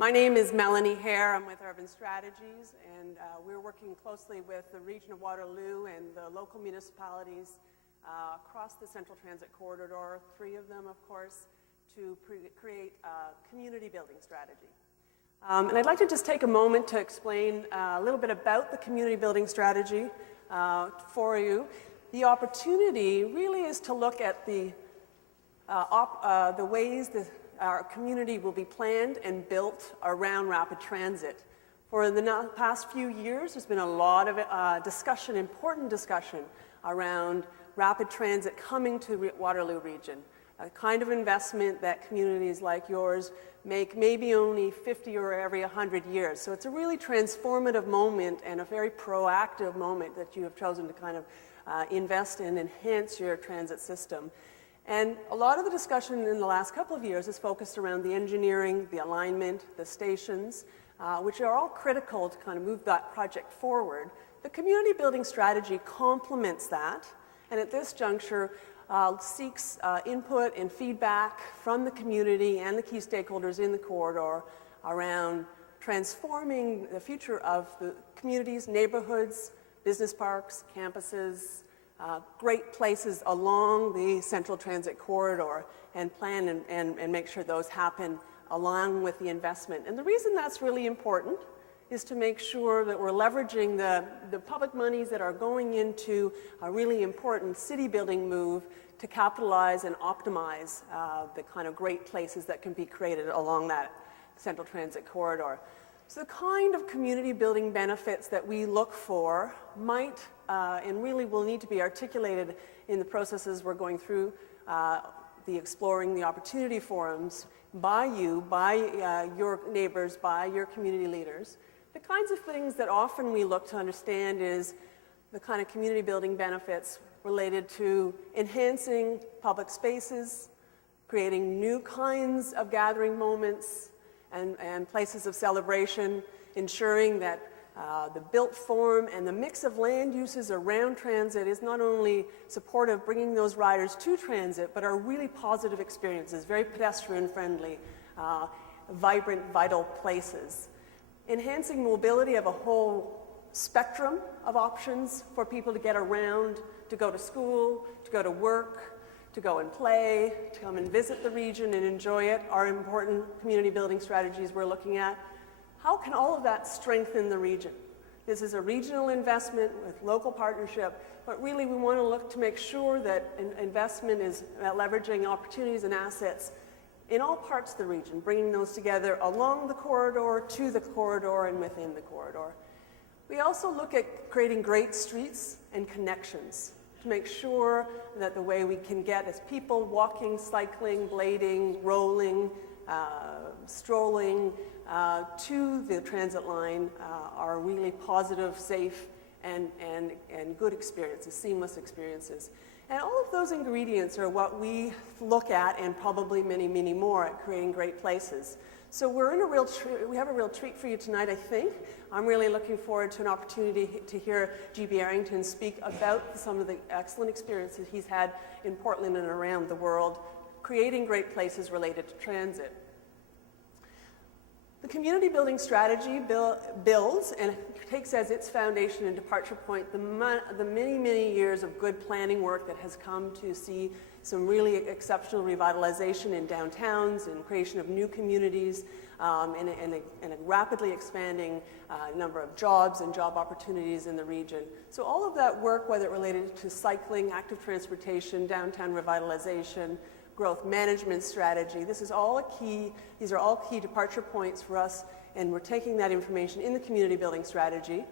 My name is Melanie Hare. I'm with Urban Strategies, and we're working closely with the region of Waterloo and the local municipalities across the Central Transit Corridor, 3 of them, of course, to create a community building strategy. And I'd like to just take a moment to explain a little bit about the community building strategy for you. The opportunity really is to look at the ways that our community will be planned and built around rapid transit. For the past few years, there's been a lot of discussion, important discussion, around rapid transit coming to the Waterloo region. A kind of investment that communities like yours make maybe only 50 or every 100 years. So it's a really transformative moment and a very proactive moment that you have chosen to kind of invest in, enhance your transit system. And a lot of the discussion in the last couple of years is focused around the engineering, the alignment, the stations, which are all critical to kind of move that project forward. The community building strategy complements that, and at this juncture seeks input and feedback from the community and the key stakeholders in the corridor around transforming the future of the communities, neighborhoods, business parks, campuses, great places along the Central Transit Corridor, and plan and make sure those happen along with the investment. And the reason that's really important is to make sure that we're leveraging the public monies that are going into a really important city building move to capitalize and optimize the kind of great places that can be created along that Central Transit Corridor. So the kind of community building benefits that we look for might and really will need to be articulated in the processes we're going through, the Exploring the Opportunity forums by you, by your neighbors, by your community leaders. The kinds of things that often we look to understand is the kind of community building benefits related to enhancing public spaces, creating new kinds of gathering moments and places of celebration, ensuring that the built form and the mix of land uses around transit is not only supportive, bringing those riders to transit, but are really positive experiences, very pedestrian friendly, vibrant, vital places. Enhancing mobility of a whole spectrum of options for people to get around, to go to school, to go to work, to go and play, to come and visit the region and enjoy it, are important community building strategies we're looking at. How can all of that strengthen the region? This is a regional investment with local partnership, but really we want to look to make sure that investment is leveraging opportunities and assets in all parts of the region, bringing those together along the corridor, to the corridor, and within the corridor. We also look at creating great streets and connections to make sure that the way we can get as people walking, cycling, blading, rolling, strolling to the transit line are really positive, safe, and good experiences, seamless experiences. And all of those ingredients are what we look at, and probably many, many more, at creating great places. So we have a real treat for you tonight, I think. I'm really looking forward to an opportunity to hear G.B. Arrington speak about some of the excellent experiences he's had in Portland and around the world, creating great places related to transit. The community building strategy builds and takes as its foundation and departure point the many, many years of good planning work that has come to see some really exceptional revitalization in downtowns and creation of new communities and a rapidly expanding number of jobs and job opportunities in the region. So all of that work, whether it related to cycling, active transportation, downtown revitalization, growth management strategy, these are all key departure points for us, and we're taking that information in the community building strategy.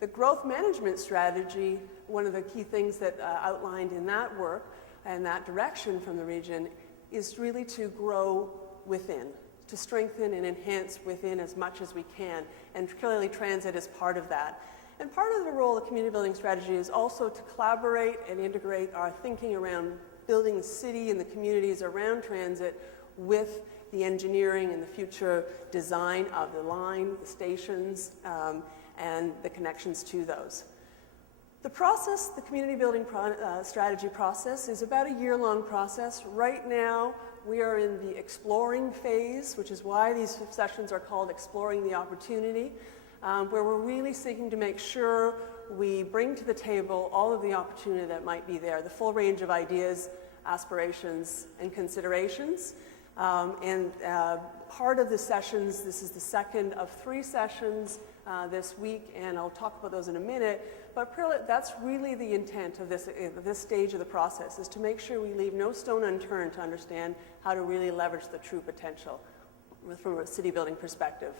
The growth management strategy, one of the key things that outlined in that work and that direction from the region is really to grow within, to strengthen and enhance within as much as we can, and clearly transit is part of that. And part of the role of community building strategy is also to collaborate and integrate our thinking around building the city and the communities around transit with the engineering and the future design of the line, the stations, and the connections to those. The process, the community building strategy process, is about a year-long process. Right now, We are in the exploring phase, which is why these sessions are called Exploring the Opportunity, where we're really seeking to make sure we bring to the table all of the opportunity that might be there, the full range of ideas, aspirations, and considerations. Part of the sessions, this is the second of 3 sessions this week, and I'll talk about those in a minute, but that's really the intent of this stage of the process, is to make sure we leave no stone unturned to understand how to really leverage the true potential from a city building perspective.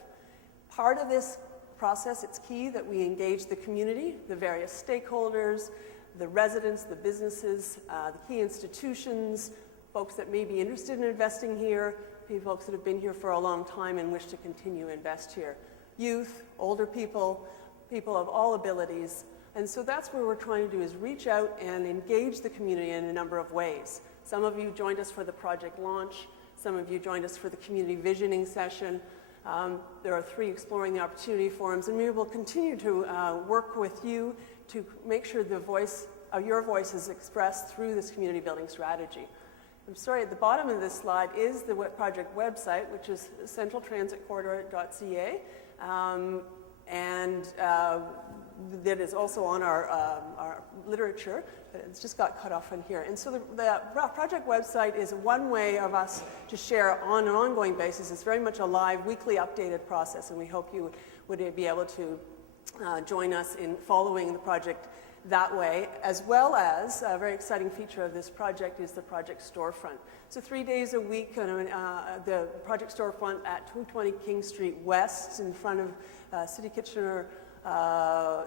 Part of this process, it's key that we engage the community, the various stakeholders, the residents, the businesses, the key institutions, folks that may be interested in investing here, folks that have been here for a long time and wish to continue to invest here. Youth, older people, people of all abilities. And so that's what we're trying to do, is reach out and engage the community in a number of ways. Some of you joined us for the project launch. Some of you joined us for the community visioning session. There are 3 Exploring the Opportunity forums, and we will continue to work with you to make sure your voice is expressed through this community building strategy. I'm sorry, at the bottom of this slide is the project website, which is centraltransitcorridor.ca, and that is also on our literature. It's just got cut off in here. And so the project website is one way of us to share on an ongoing basis. It's very much a live, weekly updated process, and we hope you would be able to join us in following the project that way, as well as a very exciting feature of this project is the project storefront. So 3 days a week, the project storefront at 220 King Street West in front of City Kitchener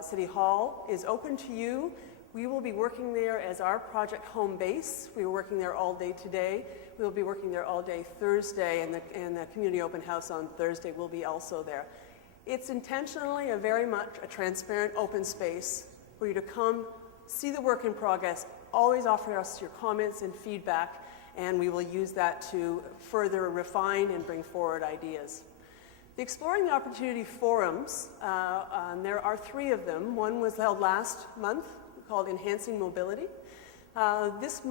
City Hall is open to you. We will be working there as our project home base. We were working there all day today. We will be working there all day Thursday, and the community open house on Thursday will be also there. It's intentionally very much a transparent open space for you to come, see the work in progress, always offer us your comments and feedback, and we will use that to further refine and bring forward ideas. The Exploring the Opportunity forums, there are 3 of them. One was held last month called Enhancing Mobility. This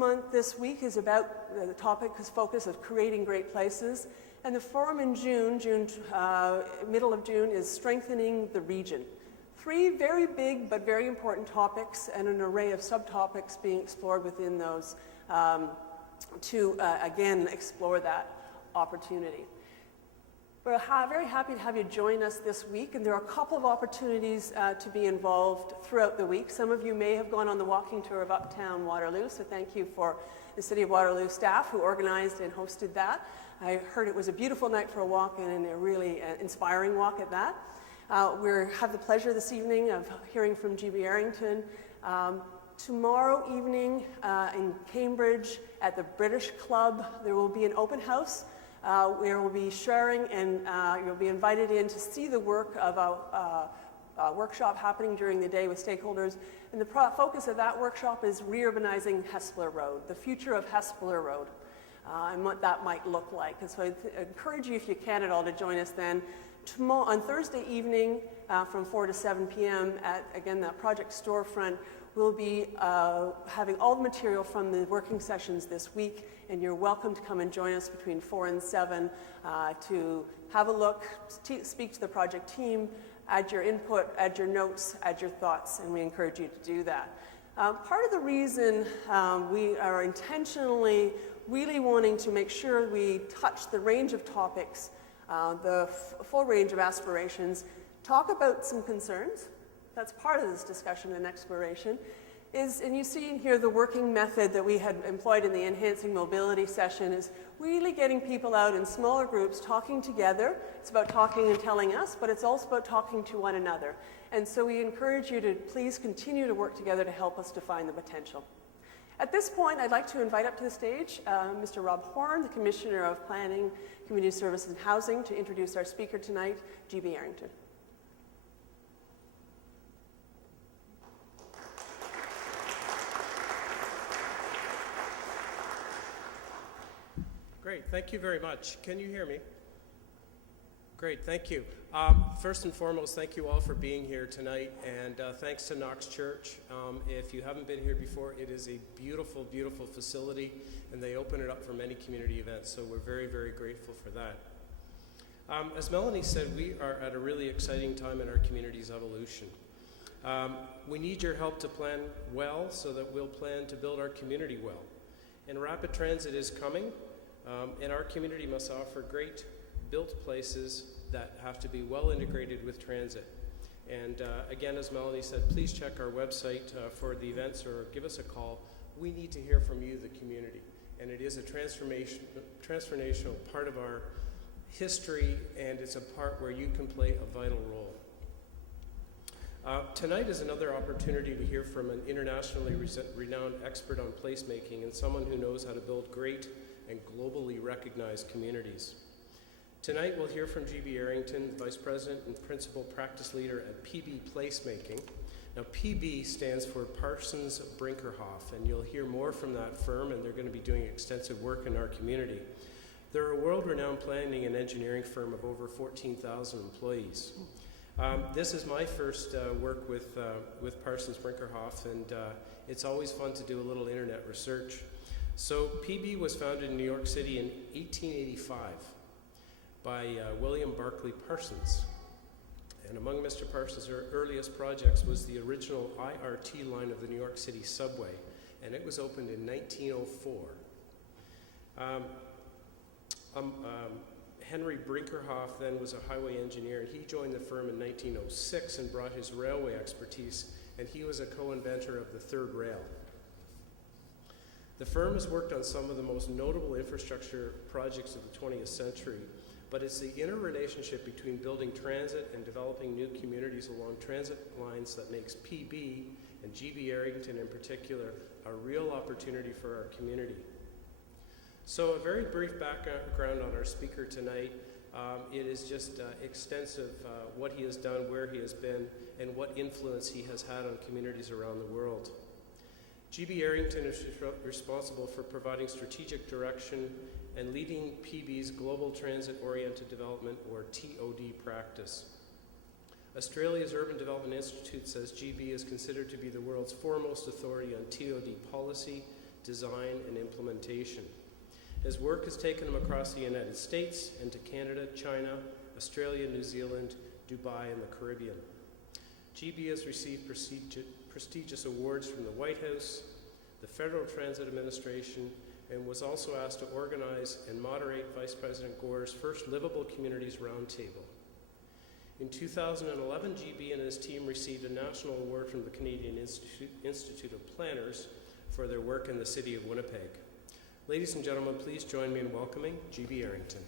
week is about the topic, is focus of creating great places. And the forum in middle of June, is Strengthening the Region. 3 very big but very important topics, and an array of subtopics being explored within those to, again, explore that opportunity. We're very happy to have you join us this week, and there are a couple of opportunities to be involved throughout the week. Some of you may have gone on the walking tour of Uptown Waterloo, so thank you for the City of Waterloo staff who organized and hosted that. I heard it was a beautiful night for a walk, and a really inspiring walk at that. We have the pleasure this evening of hearing from GB Arrington. Tomorrow evening in Cambridge at the British Club, there will be an open house where we'll be sharing, and you'll be invited in to see the work of a workshop happening during the day with stakeholders. And the focus of that workshop is reurbanizing Hespeler Road, the future of Hespeler Road, and what that might look like. And so I encourage you, if you can at all, to join us then. Tomorrow, on Thursday evening from 4 to 7 p.m. at, again, that project storefront, we'll be having all the material from the working sessions this week, and you're welcome to come and join us between 4 and 7 to have a look, speak to the project team, add your input, add your notes, add your thoughts, and we encourage you to do that. Part of the reason we are intentionally really wanting to make sure we touch the range of topics, the full range of aspirations, talk about some concerns. That's part of this discussion and exploration. And you see in here the working method that we had employed in the Enhancing Mobility session is really getting people out in smaller groups, talking together. It's about talking and telling us, but it's also about talking to one another. And so we encourage you to please continue to work together to help us define the potential. At this point, I'd like to invite up to the stage Mr. Rob Horn, the Commissioner of Planning, Community Services and Housing, to introduce our speaker tonight, GB Arrington. Great, thank you very much. Can you hear me? Great, thank you. First and foremost, thank you all for being here tonight, and thanks to Knox Church. If you haven't been here before, it is a beautiful, beautiful facility, and they open it up for many community events, so we're very, very grateful for that. As Melanie said, we are at a really exciting time in our community's evolution. We need your help to plan well so that we'll plan to build our community well. And rapid transit is coming, and our community must offer great built places that have to be well integrated with transit. And again, as Melanie said, please check our website for the events or give us a call. We need to hear from you, the community. And it is a transformational part of our history, and it's a part where you can play a vital role. Tonight is another opportunity to hear from an internationally renowned expert on placemaking and someone who knows how to build great and globally recognized communities. Tonight we'll hear from G.B. Arrington, Vice President and Principal Practice Leader at PB Placemaking. Now PB stands for Parsons Brinckerhoff, and you'll hear more from that firm, and they're going to be doing extensive work in our community. They're a world-renowned planning and engineering firm of over 14,000 employees. This is my first work with Parsons Brinckerhoff, and it's always fun to do a little internet research. So PB was founded in New York City in 1885 by William Barclay Parsons. And among Mr. Parsons' earliest projects was the original IRT line of the New York City subway, and it was opened in 1904. Henry Brinckerhoff then was a highway engineer, and he joined the firm in 1906 and brought his railway expertise, and he was a co-inventor of the third rail. The firm has worked on some of the most notable infrastructure projects of the 20th century, but it's the interrelationship between building transit and developing new communities along transit lines that makes PB and G.B. Arrington in particular a real opportunity for our community. So a very brief background on our speaker tonight. It is just extensive what he has done, where he has been, and what influence he has had on communities around the world. G.B. Arrington is responsible for providing strategic direction and leading PB's Global Transit-Oriented Development, or TOD, practice. Australia's Urban Development Institute says GB is considered to be the world's foremost authority on TOD policy, design, and implementation. His work has taken him across the United States and to Canada, China, Australia, New Zealand, Dubai, and the Caribbean. GB has received prestigious awards from the White House, the Federal Transit Administration, and was also asked to organize and moderate Vice President Gore's first Livable Communities Roundtable. In 2011, GB and his team received a national award from the Canadian Institute of Planners for their work in the city of Winnipeg. Ladies and gentlemen, please join me in welcoming G.B. Arrington.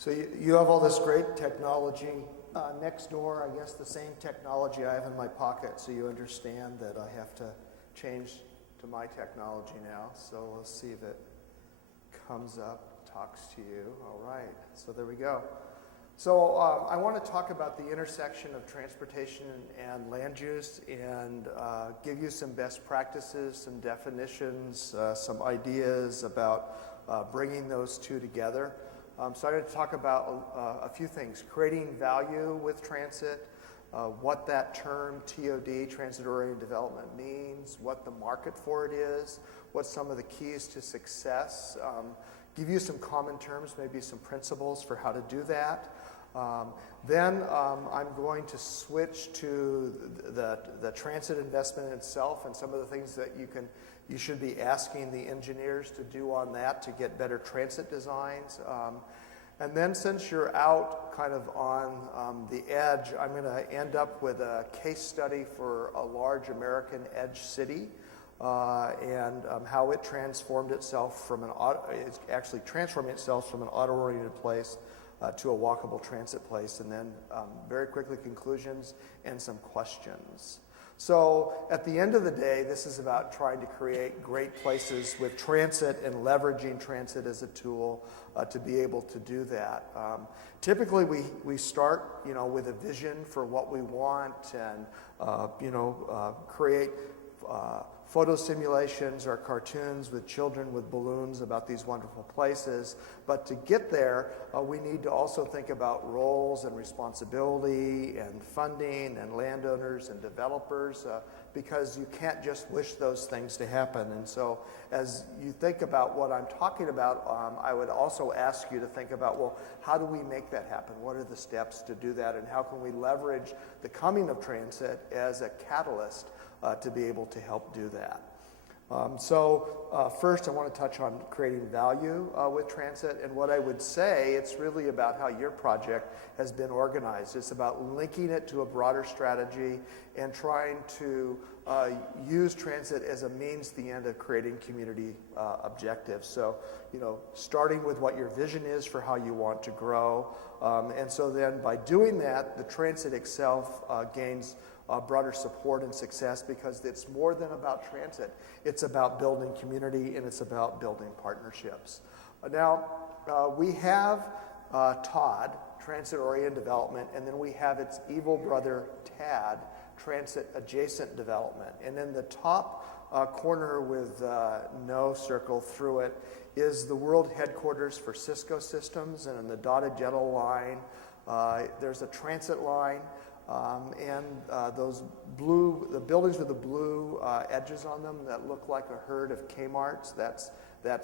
So you have all this great technology next door, I guess the same technology I have in my pocket, so you understand that I have to change to my technology now. So let's see if it comes up, talks to you. All right, so there we go. So I want to talk about the intersection of transportation and land use and give you some best practices, some definitions, some ideas about bringing those two together. So I'm going to talk about a few things: creating value with transit, what that term TOD, transit-oriented development, means, what the market for it is, what some of the keys to success, give you some common terms, maybe some principles for how to do that. Then I'm going to switch to the transit investment itself and some of the things that you should be asking the engineers to do on that to get better transit designs. And then since you're out kind of on the edge, I'm going to end up with a case study for a large American edge city and how it transformed itself from it's actually transforming itself from an auto-oriented place to a walkable transit place, and then very quickly conclusions and some questions. So at the end of the day, this is about trying to create great places with transit and leveraging transit as a tool to be able to do that. Typically, we start, with a vision for what we want and, create photo simulations or cartoons with children with balloons about these wonderful places. But to get there, we need to also think about roles and responsibility and funding and landowners and developers because you can't just wish those things to happen. And so as you think about what I'm talking about, I would also ask you to think about, well, how do we make that happen? What are the steps to do that? And how can we leverage the coming of transit as a catalyst to be able to help do that? First, I want to touch on creating value with transit. And what I would say, it's really about how your project has been organized. It's about linking it to a broader strategy and trying to use transit as a means to the end of creating community objectives. So, starting with what your vision is for how you want to grow. And so then by doing that, the transit itself gains broader support and success because it's more than about transit. It's about building community and it's about building partnerships. Now, we have TOD, Transit-Oriented Development, and then we have its evil brother, TAD, Transit-Adjacent Development. And in the top corner with no circle through it is the world headquarters for Cisco Systems, and in the dotted yellow line, there's a transit line. The buildings with the blue edges on them that look like a herd of Kmarts, that's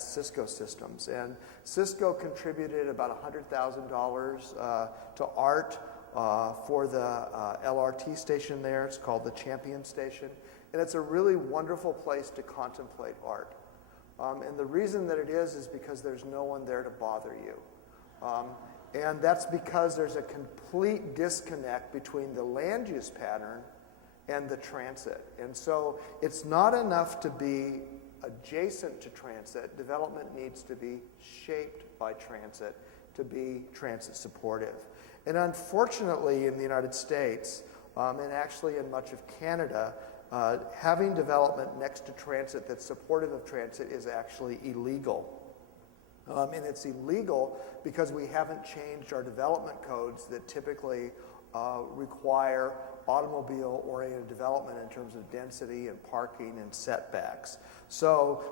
Cisco Systems. And Cisco contributed about $100,000 to art for the LRT station there. It's called the Champion Station. And it's a really wonderful place to contemplate art. And the reason that it is because there's no one there to bother you. And that's because there's a complete disconnect between the land use pattern and the transit. And so it's not enough to be adjacent to transit. Development needs to be shaped by transit to be transit supportive. And unfortunately in the United States, and actually in much of Canada, having development next to transit that's supportive of transit is actually illegal. And it's illegal because we haven't changed our development codes that typically require automobile-oriented development in terms of density and parking and setbacks. So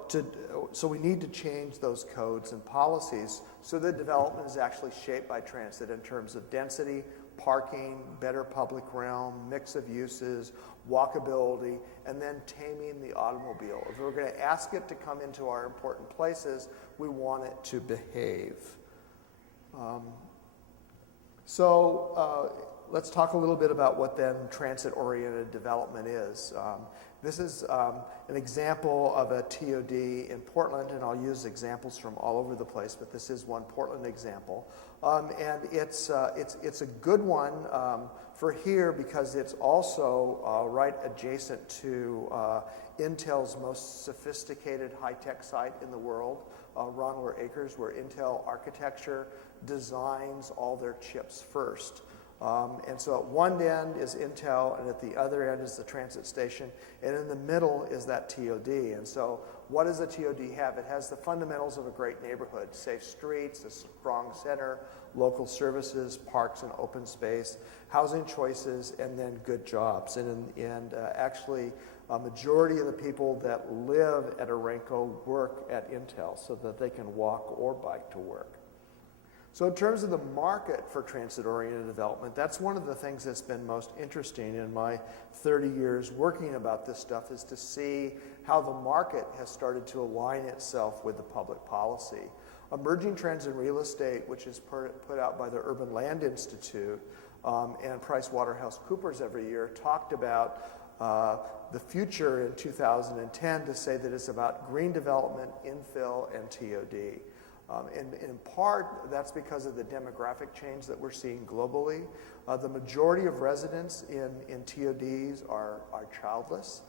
we need to change those codes and policies so that development is actually shaped by transit in terms of density, parking, better public realm, mix of uses, walkability, and then taming the automobile. If we're going to ask it to come into our important places, we want it to behave. Let's talk a little bit about what then transit-oriented development is. This is an example of a TOD in Portland, and I'll use examples from all over the place, but this is one Portland example. And it's a good one for here because it's also right adjacent to Intel's most sophisticated high-tech site in the world, Ronwer Acres, where Intel architecture designs all their chips first. And so at one end is Intel, and at the other end is the transit station, and in the middle is that TOD. And so what does a TOD have? It has the fundamentals of a great neighborhood: safe streets, a strong center, local services, parks and open space, housing choices, and then good jobs. And actually, a majority of the people that live at Arenco work at Intel so that they can walk or bike to work. So in terms of the market for transit-oriented development, that's one of the things that's been most interesting in my 30 years working about this stuff, is to see how the market has started to align itself with the public policy. Emerging Trends in Real Estate, which is put out by the Urban Land Institute and PricewaterhouseCoopers every year, talked about the future in 2010 to say that it's about green development, infill, and TOD. And in part, that's because of the demographic change that we're seeing globally. The majority of residents in TODs are childless.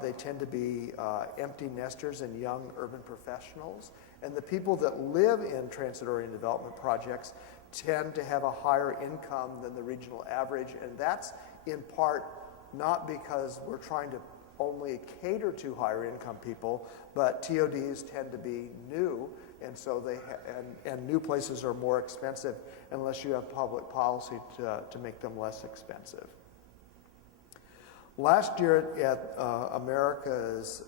They tend to be empty nesters and young urban professionals. And the people that live in transit-oriented development projects tend to have a higher income than the regional average. And that's in part not because we're trying to only cater to higher income people, but TODs tend to be new, and so and new places are more expensive unless you have public policy to make them less expensive. Last year at America's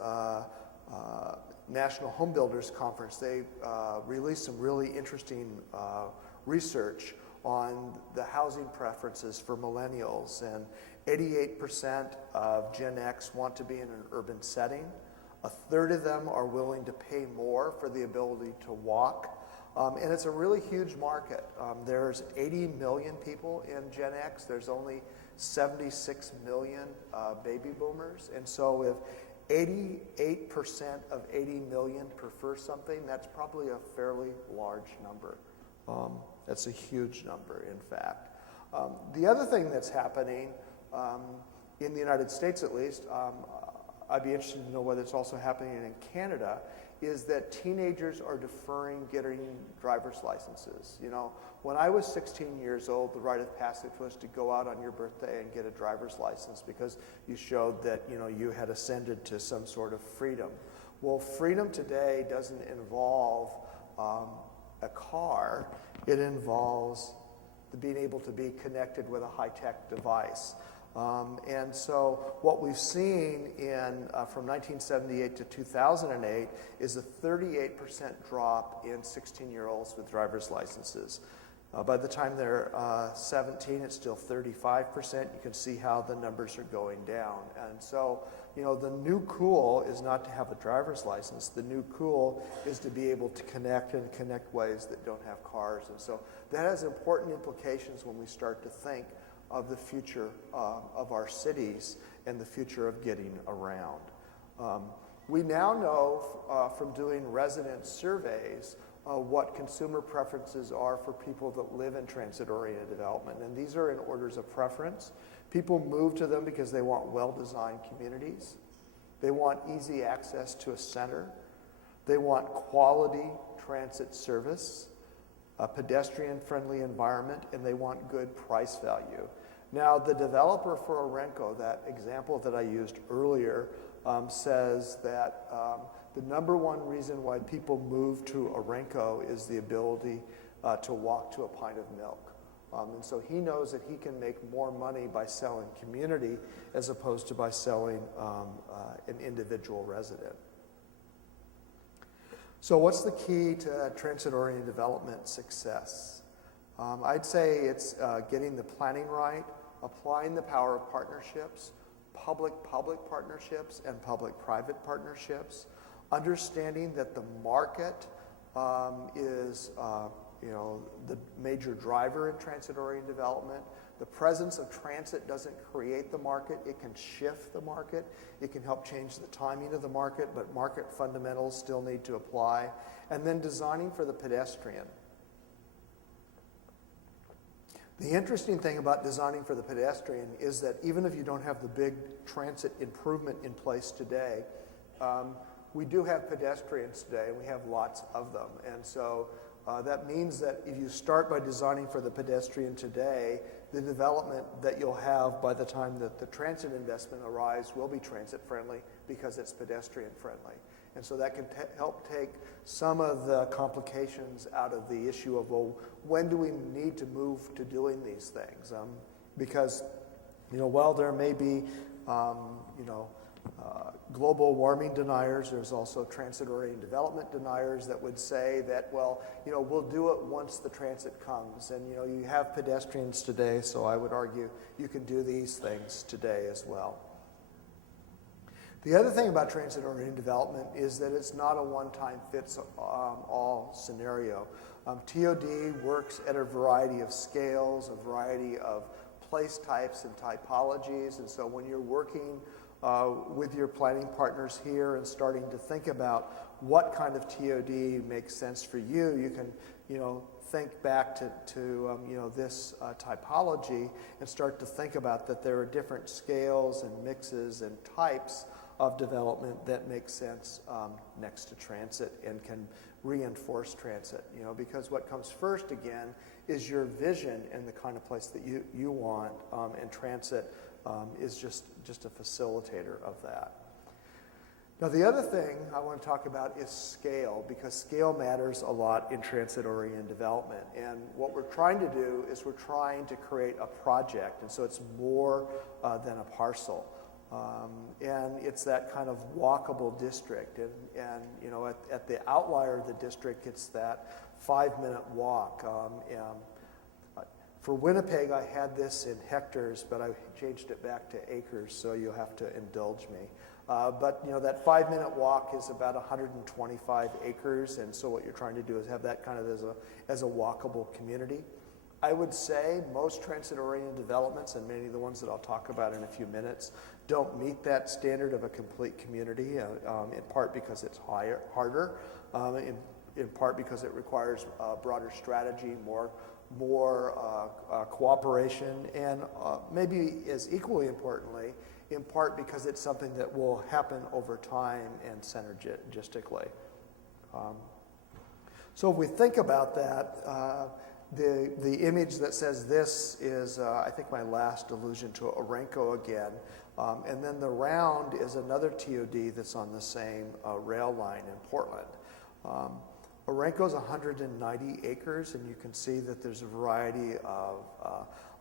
National Home Builders Conference, they released some really interesting research on the housing preferences for millennials, and 88% of Gen X want to be in an urban setting. A third of them are willing to pay more for the ability to walk. And it's a really huge market. There's 80 million people in Gen X. There's only 76 million baby boomers. And so if 88% of 80 million prefer something, that's probably a fairly large number. That's a huge number, in fact. The other thing that's happening, in the United States at least, I'd be interested to know whether it's also happening in Canada, is that teenagers are deferring getting driver's licenses. You know, when I was 16 years old, the rite of passage was to go out on your birthday and get a driver's license because you showed that, you know, you had ascended to some sort of freedom. Well, freedom today doesn't involve a car. It involves being able to be connected with a high-tech device. And so what we've seen from 1978 to 2008 is a 38% drop in 16-year-olds with driver's licenses. By the time they're 17, it's still 35%. You can see how the numbers are going down. And so, you know, the new cool is not to have a driver's license. The new cool is to be able to connect ways that don't have cars. And so that has important implications when we start to think of the future of our cities and the future of getting around. We now know from doing resident surveys what consumer preferences are for people that live in transit-oriented development. And these are in orders of preference. People move to them because they want well-designed communities. They want easy access to a center. They want quality transit service, a pedestrian-friendly environment, and they want good price value. Now, the developer for Orenco, that example that I used earlier, says that the number one reason why people move to Orenco is the ability to walk to a pint of milk. And so he knows that he can make more money by selling community as opposed to by selling an individual resident. So what's the key to transit-oriented development success? I'd say it's getting the planning right, applying the power of partnerships, public-public partnerships and public-private partnerships, understanding that the market is the major driver in transit-oriented development. The presence of transit doesn't create the market, it can shift the market. It can help change the timing of the market, but market fundamentals still need to apply. And then designing for the pedestrian. The interesting thing about designing for the pedestrian is that even if you don't have the big transit improvement in place today, we do have pedestrians today, and we have lots of them. And so that means that if you start by designing for the pedestrian today, the development that you'll have by the time that the transit investment arrives will be transit friendly because it's pedestrian friendly. And so that can help take some of the complications out of the issue of, well, when do we need to move to doing these things? Because, while there may be, global warming deniers, there's also transit-oriented development deniers that would say that, well, we'll do it once the transit comes. And, you have pedestrians today, so I would argue you can do these things today as well. The other thing about transit-oriented development is that it's not a one-time fits-all scenario. TOD works at a variety of scales, a variety of place types and typologies, and so when you're working with your planning partners here and starting to think about what kind of TOD makes sense for you, you can, think back to this typology and start to think about that there are different scales and mixes and types of development that make sense next to transit and can reinforce transit, because what comes first again is your vision and the kind of place that you want, and transit is just a facilitator of that. Now, the other thing I want to talk about is scale, because scale matters a lot in transit-oriented development. And what we're trying to do is we're trying to create a project, and so it's more than a parcel. And it's that kind of walkable district. And you know, at the outlier of the district, it's that 5-minute walk. For Winnipeg, I had this in hectares, but I changed it back to acres, so you'll have to indulge me. But you know, that 5-minute walk is about 125 acres, and so what you're trying to do is have that kind of as a walkable community. I would say most transit-oriented developments, and many of the ones that I'll talk about in a few minutes, don't meet that standard of a complete community, in part because it's harder, in part because it requires broader strategy, more cooperation, and maybe as equally importantly, in part because it's something that will happen over time and synergistically. So if we think about that, the image that says this is, I think, my last allusion to Orenco again, and then the round is another TOD that's on the same rail line in Portland. Orenco is 190 acres, and you can see that there's a variety of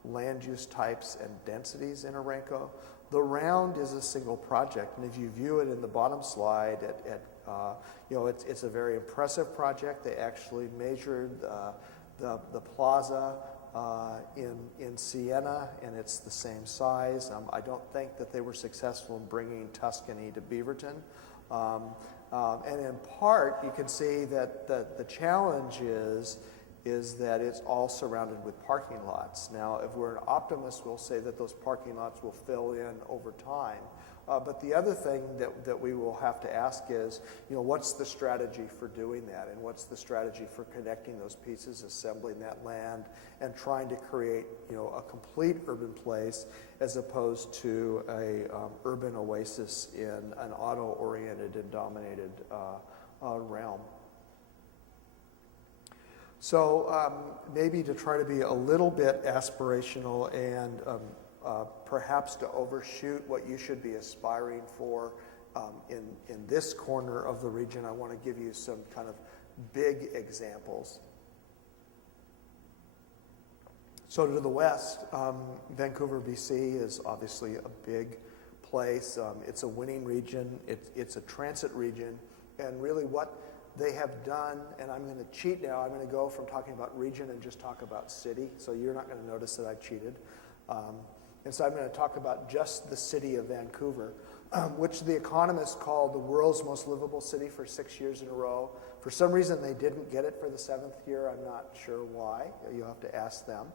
land use types and densities in Orenco. The round is a single project, and if you view it in the bottom slide, you know, it's a very impressive project. They actually measured the plaza in Siena, and it's the same size. I don't think that they were successful in bringing Tuscany to Beaverton. And in part, you can see that the challenge is that it's all surrounded with parking lots. Now, if we're an optimist, we'll say that those parking lots will fill in over time. But the other thing that we will have to ask is, you know, what's the strategy for doing that? And what's the strategy for connecting those pieces, assembling that land, and trying to create, you know, a complete urban place as opposed to a urban oasis in an auto-oriented and dominated realm. So maybe to try to be a little bit aspirational and perhaps to overshoot what you should be aspiring for in this corner of the region, I want to give you some kind of big examples. So to the west, Vancouver, BC is obviously a big place. It's a winning region. It's a transit region. And really what they have done, and I'm going to cheat now, I'm going to go from talking about region and just talk about city. So you're not going to notice that I've cheated. And so I'm going to talk about just the city of Vancouver, which the Economist called the world's most livable city for 6 years in a row. For some reason, they didn't get it for the 7th year. I'm not sure why. You'll have to ask them,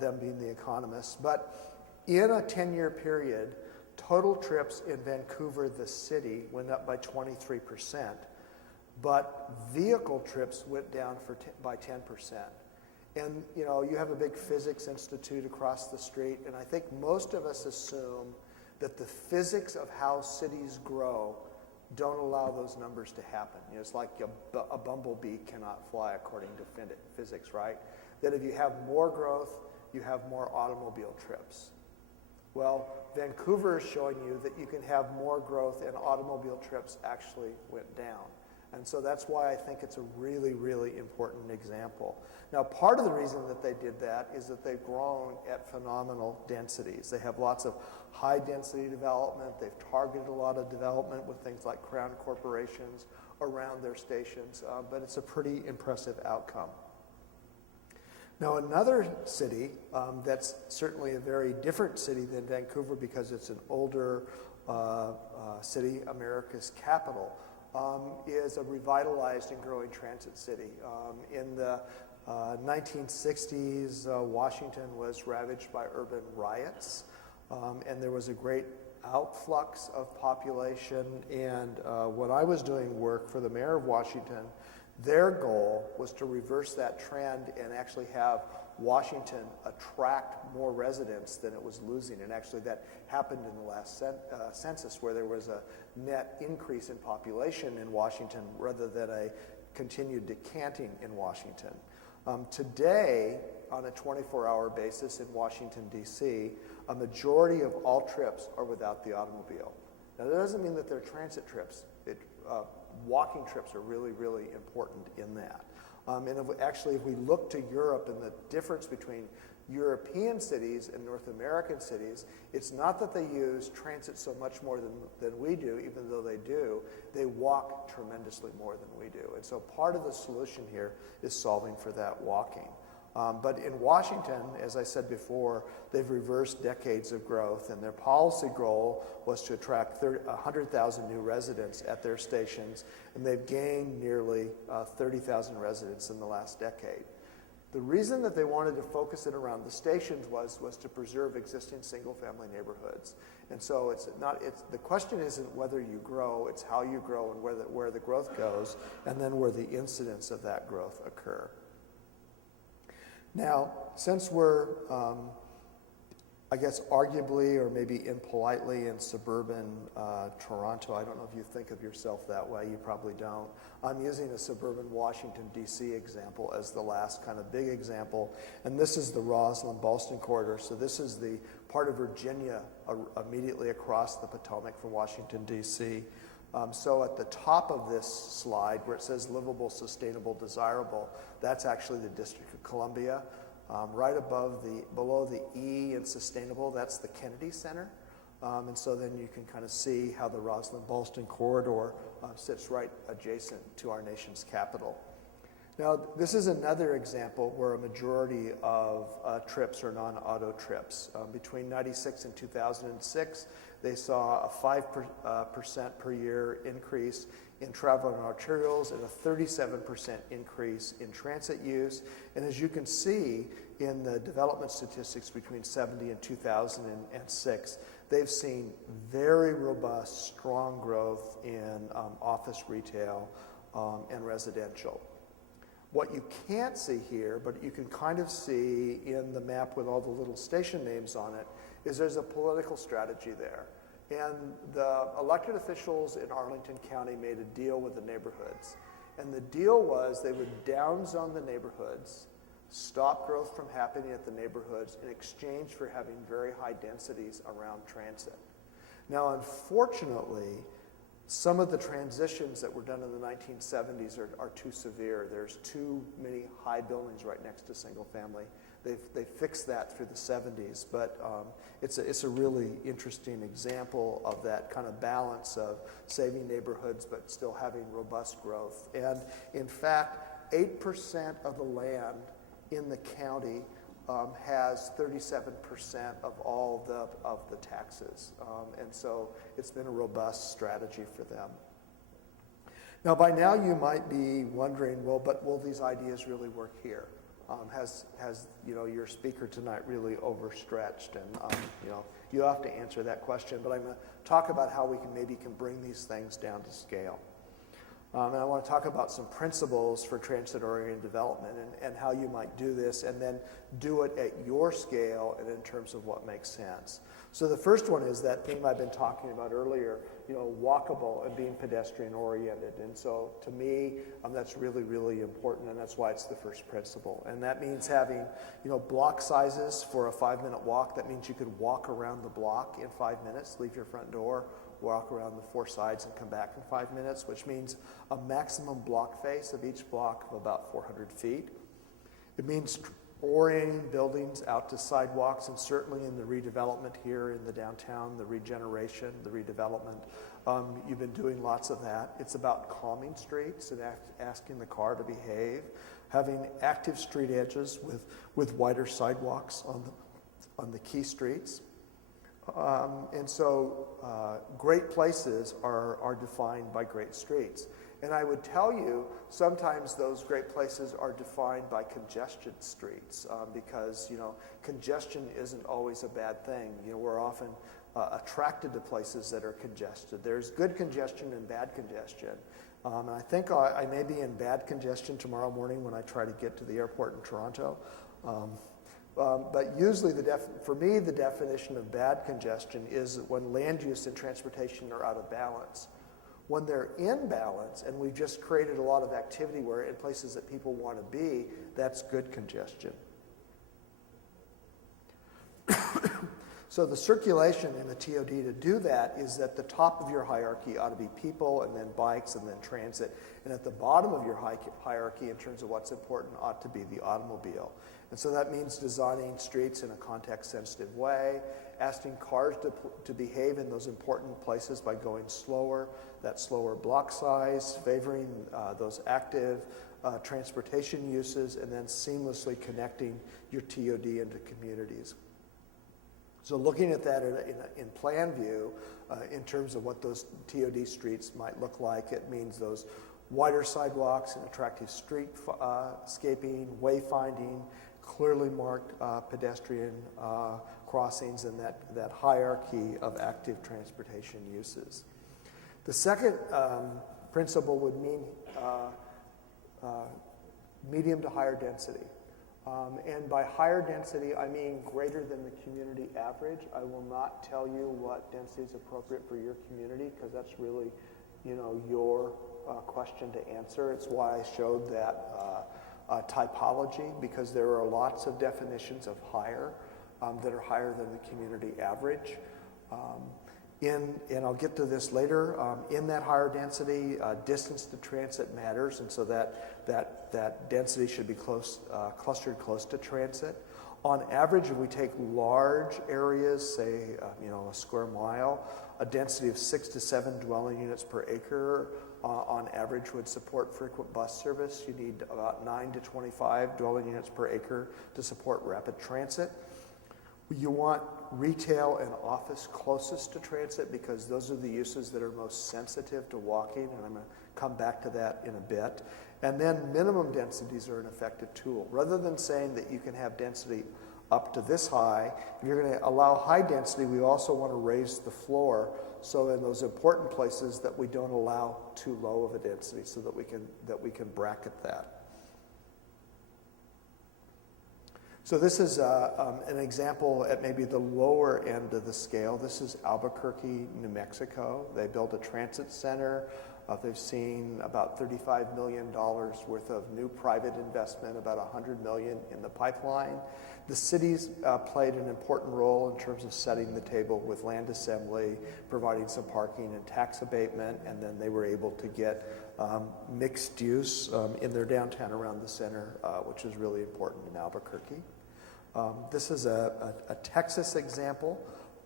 them being the Economists. But in a 10-year period, total trips in Vancouver, the city, went up by 23%, but vehicle trips went down by 10%. And, you know, you have a big physics institute across the street, and I think most of us assume that the physics of how cities grow don't allow those numbers to happen. You know, it's like a bumblebee cannot fly according to physics, right? That if you have more growth, you have more automobile trips. Well, Vancouver is showing you that you can have more growth and automobile trips actually went down. And so that's why I think it's a really, really important example. Now, part of the reason that they did that is that they've grown at phenomenal densities. They have lots of high-density development. They've targeted a lot of development with things like crown corporations around their stations, but it's a pretty impressive outcome. Now, another city that's certainly a very different city than Vancouver because it's an older city, America's capital, is a revitalized and growing transit city. In the 1960s, Washington was ravaged by urban riots, and there was a great outflux of population. And when I was doing work for the mayor of Washington, their goal was to reverse that trend and actually have Washington attract more residents than it was losing. And actually that happened in the last census, where there was a net increase in population in Washington rather than a continued decanting in Washington. Today, on a 24-hour basis in Washington, D.C., a majority of all trips are without the automobile. Now, that doesn't mean that they're transit trips. Walking trips are really, really important in that. And if we look to Europe and the difference between European cities and North American cities, it's not that they use transit so much more than we do, even though they do. They walk tremendously more than we do. And so part of the solution here is solving for that walking. But in Washington, as I said before, they've reversed decades of growth, and their policy goal was to attract 100,000 new residents at their stations, and they've gained nearly 30,000 residents in the last decade. The reason that they wanted to focus it around the stations was to preserve existing single-family neighborhoods. And so the question isn't whether you grow, it's how you grow and where the growth goes, and then where the incidents of that growth occur. Now, since we're, I guess, arguably or maybe impolitely in suburban Toronto, I don't know if you think of yourself that way, you probably don't. I'm using a suburban Washington, D.C. example as the last kind of big example, and this is the Rosslyn-Ballston corridor. So this is the part of Virginia immediately across the Potomac from Washington, D.C. So at the top of this slide, where it says livable, sustainable, desirable, that's actually the District of Columbia. Right below the E in sustainable, that's the Kennedy Center. And so then you can kind of see how the Rosslyn-Ballston corridor sits right adjacent to our nation's capital. Now, this is another example where a majority of trips are non-auto trips. Between 96 and 2006, they saw a 5% per year increase in travel and arterials and a 37% increase in transit use. And as you can see in the development statistics between 70 and 2006, they've seen very robust, strong growth in office, retail, and residential. What you can't see here, but you can kind of see in the map with all the little station names on it, is there's a political strategy there. And the elected officials in Arlington County made a deal with the neighborhoods. And the deal was they would downzone the neighborhoods, stop growth from happening at the neighborhoods in exchange for having very high densities around transit. Now, unfortunately, some of the transitions that were done in the 1970s are too severe. There's too many high buildings right next to single family. They fixed that through the 70s, but it's a really interesting example of that kind of balance of saving neighborhoods but still having robust growth. And in fact, 8% of the land in the county has 37% of all of the taxes. And so it's been a robust strategy for them. Now, by now you might be wondering, well, but will these ideas really work here? Has your speaker tonight really overstretched? And you have to answer that question. But I'm going to talk about how we can bring these things down to scale. And I want to talk about some principles for transit-oriented development and how you might do this, and then do it at your scale and in terms of what makes sense. So the first one is that theme I've been talking about earlier, walkable and being pedestrian-oriented. And so to me, that's really, really important, and that's why it's the first principle. And that means having, block sizes for a 5-minute walk. That means you could walk around the block in 5 minutes, leave your front door, walk around the 4 sides and come back in 5 minutes, which means a maximum block face of each block of about 400 feet. It means orienting buildings out to sidewalks, and certainly in the redevelopment here in the downtown, the regeneration, the redevelopment, you've been doing lots of that. It's about calming streets and asking the car to behave, having active street edges with wider sidewalks on the key streets. And so great places are defined by great streets. And I would tell you, sometimes those great places are defined by congested streets because, congestion isn't always a bad thing. We're often attracted to places that are congested. There's good congestion and bad congestion. And I think I may be in bad congestion tomorrow morning when I try to get to the airport in Toronto. But usually, for me, the definition of bad congestion is when land use and transportation are out of balance. When they're in balance, and we've just created a lot of activity where in places that people want to be, that's good congestion. So the circulation in the TOD to do that is at the top of your hierarchy ought to be people, and then bikes, and then transit. And at the bottom of your hierarchy, in terms of what's important, ought to be the automobile. And so that means designing streets in a context-sensitive way, asking cars to behave in those important places by going slower, that slower block size, favoring those active transportation uses, and then seamlessly connecting your TOD into communities. So looking at that in plan view, in terms of what those TOD streets might look like, it means those wider sidewalks and attractive streetscaping, wayfinding, clearly marked pedestrian crossings, and that hierarchy of active transportation uses. The second principle would mean medium to higher density. And by higher density, I mean greater than the community average. I will not tell you what density is appropriate for your community, because that's really, your question to answer. It's why I showed that typology, because there are lots of definitions of higher that are higher than the community average. And I'll get to this later, in that higher density, distance to transit matters, and so that density should be clustered close to transit. On average, if we take large areas, say a square mile, a density of 6 to 7 dwelling units per acre on average would support frequent bus service. You need about 9 to 25 dwelling units per acre to support rapid transit. You want retail and office closest to transit, because those are the uses that are most sensitive to walking, and I'm going to come back to that in a bit. And then minimum densities are an effective tool. Rather than saying that you can have density up to this high, if you're going to allow high density, we also want to raise the floor, so in those important places that we don't allow too low of a density, so that we can bracket that. So this is an example at maybe the lower end of the scale. This is Albuquerque, New Mexico. They built a transit center. They've seen about $35 million worth of new private investment, about $100 million in the pipeline. The cities played an important role in terms of setting the table with land assembly, providing some parking and tax abatement, and then they were able to get mixed use in their downtown around the center, which is really important in Albuquerque. This is a Texas example,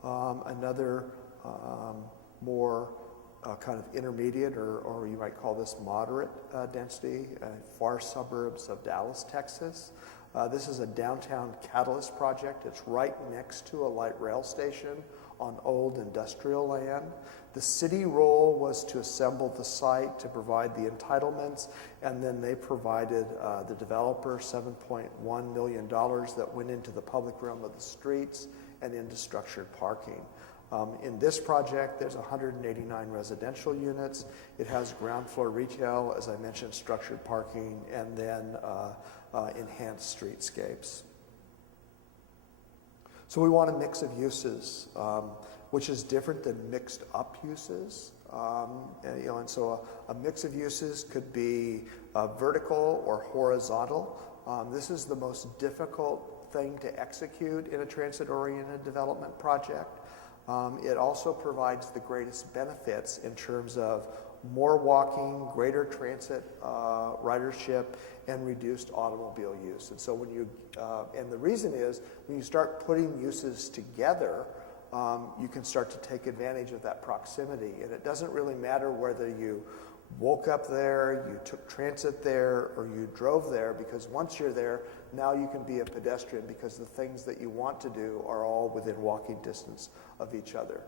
another more kind of intermediate, or you might call this moderate density, far suburbs of Dallas, Texas. This is a downtown catalyst project. It's right next to a light rail station on old industrial land. The city role was to assemble the site, to provide the entitlements, and then they provided the developer $7.1 million that went into the public realm of the streets and into structured parking. In this project, there's 189 residential units. It has ground floor retail, as I mentioned, structured parking, and then enhanced streetscapes. So we want a mix of uses, which is different than mixed up uses. And so a mix of uses could be vertical or horizontal. This is the most difficult thing to execute in a transit-oriented development project. It also provides the greatest benefits in terms of more walking, greater transit ridership, and reduced automobile use. And so when and the reason is, when you start putting uses together, you can start to take advantage of that proximity. And it doesn't really matter whether you woke up there, you took transit there, or you drove there, because once you're there, now you can be a pedestrian, because the things that you want to do are all within walking distance of each other.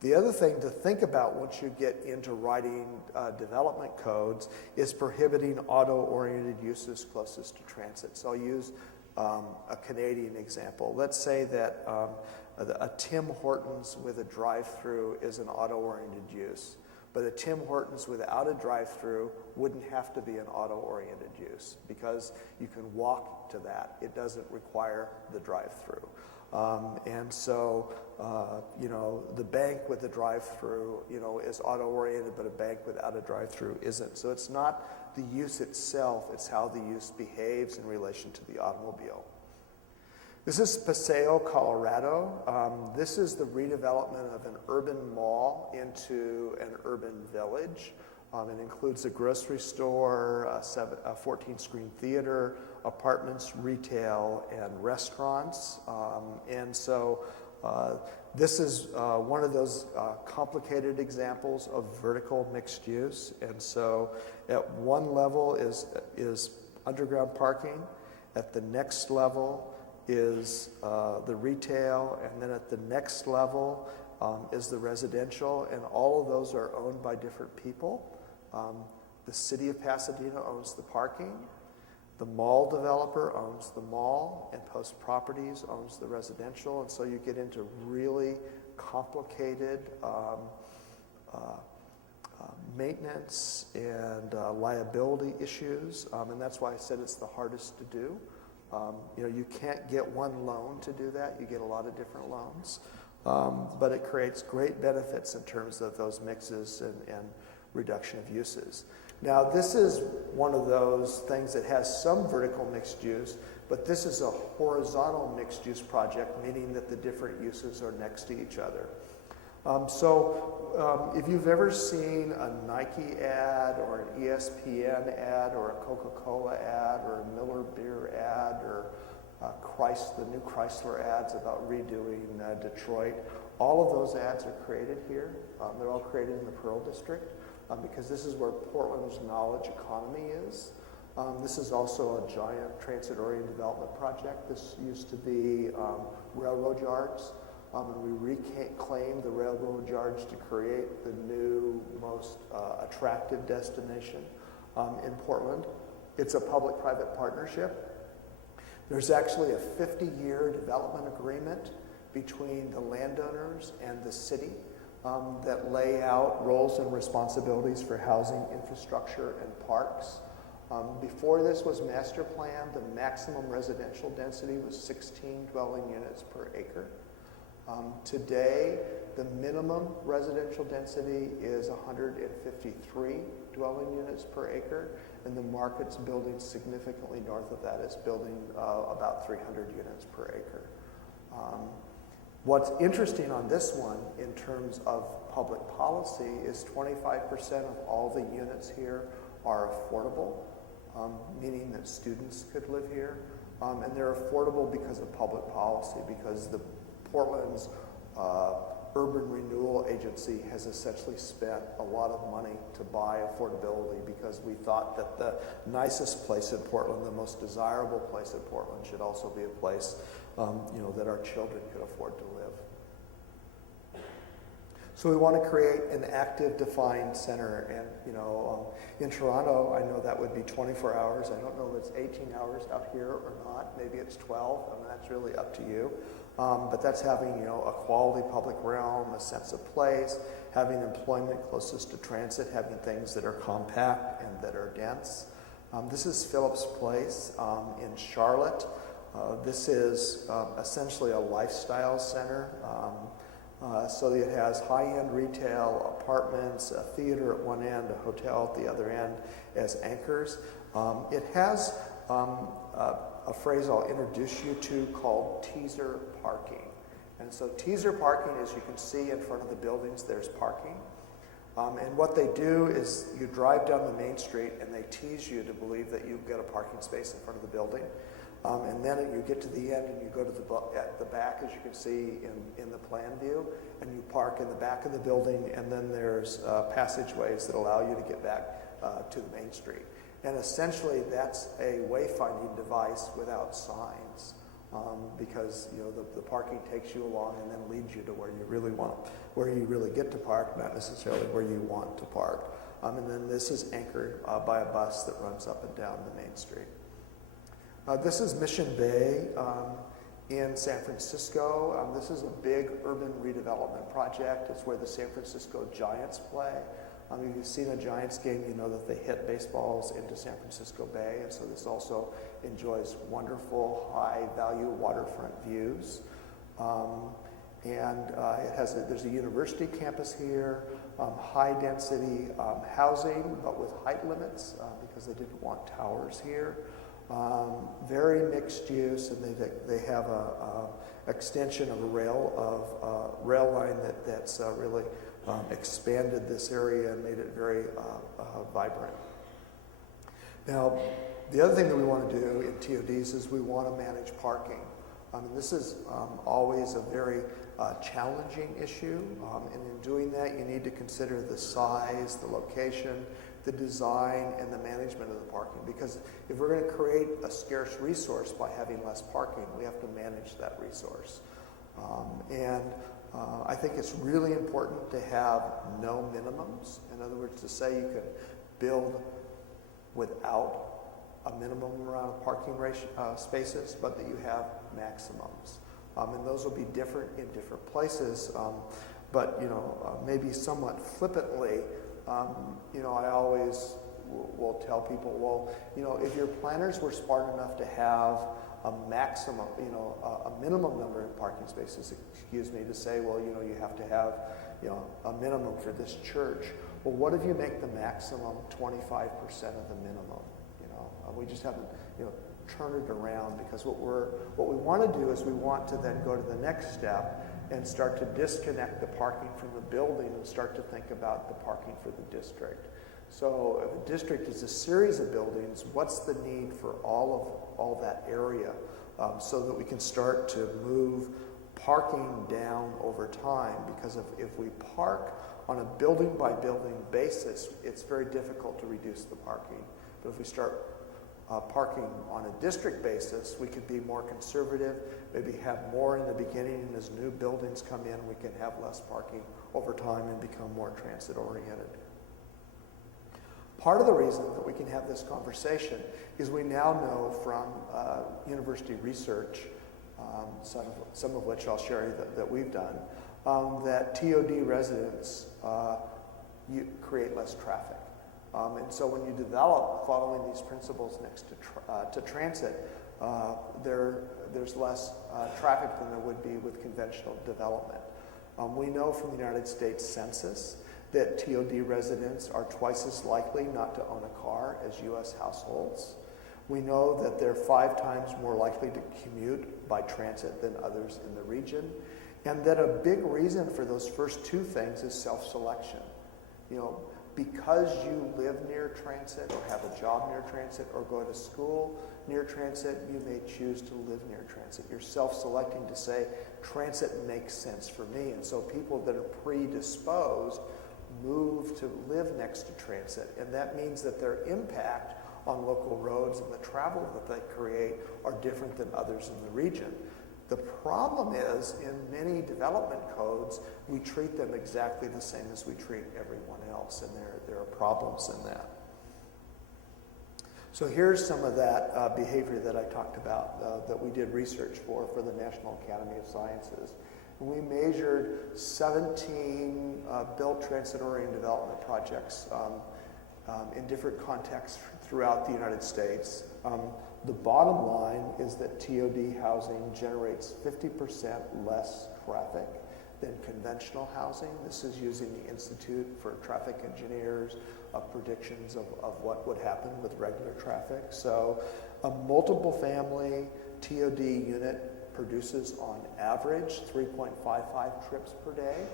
The other thing to think about once you get into writing development codes is prohibiting auto-oriented uses closest to transit. So I'll use a Canadian example. Let's say that a Tim Hortons with a drive-through is an auto-oriented use, but a Tim Hortons without a drive-through wouldn't have to be an auto-oriented use, because you can walk to that. It doesn't require the drive-through. And so, the bank with the drive-through, is auto-oriented, but a bank without a drive-through isn't. So it's not the use itself, it's how the use behaves in relation to the automobile. This is Paseo, Colorado. This is the redevelopment of an urban mall into an urban village. It includes a grocery store, a 14-screen theater, apartments, retail, and restaurants. And so this is one of those complicated examples of vertical mixed use. And so at one level is underground parking. At the next level is the retail. And then at the next level is the residential. And all of those are owned by different people. The city of Pasadena owns the parking. The mall developer owns the mall, and Post Properties owns the residential. And so you get into really complicated maintenance and liability issues. And that's why I said it's the hardest to do. You can't get one loan to do that. You get a lot of different loans. But it creates great benefits in terms of those mixes and reduction of uses. Now, this is one of those things that has some vertical mixed use, but this is a horizontal mixed use project, meaning that the different uses are next to each other. If you've ever seen a Nike ad or an ESPN ad or a Coca-Cola ad or a Miller Beer ad or the new Chrysler ads about redoing Detroit, all of those ads are created here. They're all created in the Pearl District. Because this is where Portland's knowledge economy is. This is also a giant transit-oriented development project. This used to be railroad yards, and we reclaimed the railroad yards to create the new, most attractive destination in Portland. It's a public-private partnership. There's actually a 50-year development agreement between the landowners and the city that lay out roles and responsibilities for housing, infrastructure, and parks. Before this was master planned, the maximum residential density was 16 dwelling units per acre. Today, the minimum residential density is 153 dwelling units per acre, and the market's building significantly north of that. It's building about 300 units per acre. What's interesting on this one in terms of public policy is 25% of all the units here are affordable, meaning that students could live here. And they're affordable because of public policy, because Portland's Urban Renewal Agency has essentially spent a lot of money to buy affordability because we thought that the nicest place in Portland, the most desirable place in Portland, should also be a place that our children could afford to live. So we want to create an active, defined center. And, in Toronto, I know that would be 24 hours. I don't know if it's 18 hours out here or not. Maybe it's 12. I mean, that's really up to you. But that's having, a quality public realm, a sense of place, having employment closest to transit, having things that are compact and that are dense. This is Phillips Place in Charlotte. This is essentially a lifestyle center. So it has high-end retail, apartments, a theater at one end, a hotel at the other end as anchors. It has a phrase I'll introduce you to called teaser parking. And so teaser parking, as you can see in front of the buildings, there's parking. And what they do is you drive down the main street and they tease you to believe that you've got a parking space in front of the building. And then you get to the end and you go to the back, as you can see in the plan view, and you park in the back of the building, and then there's passageways that allow you to get back to the main street. And essentially that's a wayfinding device without signs, because the parking takes you along and then leads you to where you really get to park, not necessarily where you want to park. And then this is anchored by a bus that runs up and down the main street. This is Mission Bay in San Francisco. This is a big urban redevelopment project. It's where the San Francisco Giants play. If you've seen a Giants game, you know that they hit baseballs into San Francisco Bay, and so this also enjoys wonderful, high-value waterfront views. There's a university campus here, high-density housing, but with height limits because they didn't want towers here. Very mixed use, and they have a extension of a rail line that's really expanded this area and made it very vibrant. Now, the other thing that we want to do in TODs is we want to manage parking. This is always a very challenging issue, and in doing that, you need to consider the size, the location, the design, and the management of the parking. Because if we're going to create a scarce resource by having less parking, we have to manage that resource. I think it's really important to have no minimums. In other words, to say you can build without a minimum amount of parking spaces, but that you have maximums. And those will be different in different places. But, maybe somewhat flippantly, I always will tell people, well, if your planners were smart enough to have a maximum, a minimum number of parking spaces, to say, well, you have to have, a minimum for this church. Well, what if you make the maximum 25% of the minimum? We just haven't, turn it around, because what we want to do is we want to then go to the next step and start to disconnect the parking from the building and start to think about the parking for the district. So if the district is a series of buildings, what's the need for all that area, so that we can start to move parking down over time? Because if we park on a building by building basis, it's very difficult to reduce the parking. But if we start parking on a district basis, we could be more conservative, maybe have more in the beginning, and as new buildings come in, we can have less parking over time and become more transit oriented. Part of the reason that we can have this conversation is we now know from university research, some of which I'll share that we've done, that TOD residents create less traffic. And so when you develop following these principles next to transit, there's less traffic than there would be with conventional development. We know from the United States Census that TOD residents are twice as likely not to own a car as U.S. households. We know that they're 5 times more likely to commute by transit than others in the region, and that a big reason for those first 2 things is self-selection. Because you live near transit or have a job near transit or go to school near transit, you may choose to live near transit. You're self-selecting to say, transit makes sense for me. And so people that are predisposed move to live next to transit. And that means that their impact on local roads and the travel that they create are different than others in the region. The problem is, in many development codes, we treat them exactly the same as we treat everyone else, and there are problems in that. So here's some of that behavior that I talked about that we did research for the National Academy of Sciences. And we measured 17 built transit-oriented development projects in different contexts throughout the United States. The bottom line is that TOD housing generates 50% less traffic than conventional housing. This is using the Institute for Traffic Engineers predictions of what would happen with regular traffic. So a multiple family TOD unit produces on average 3.55 trips per day.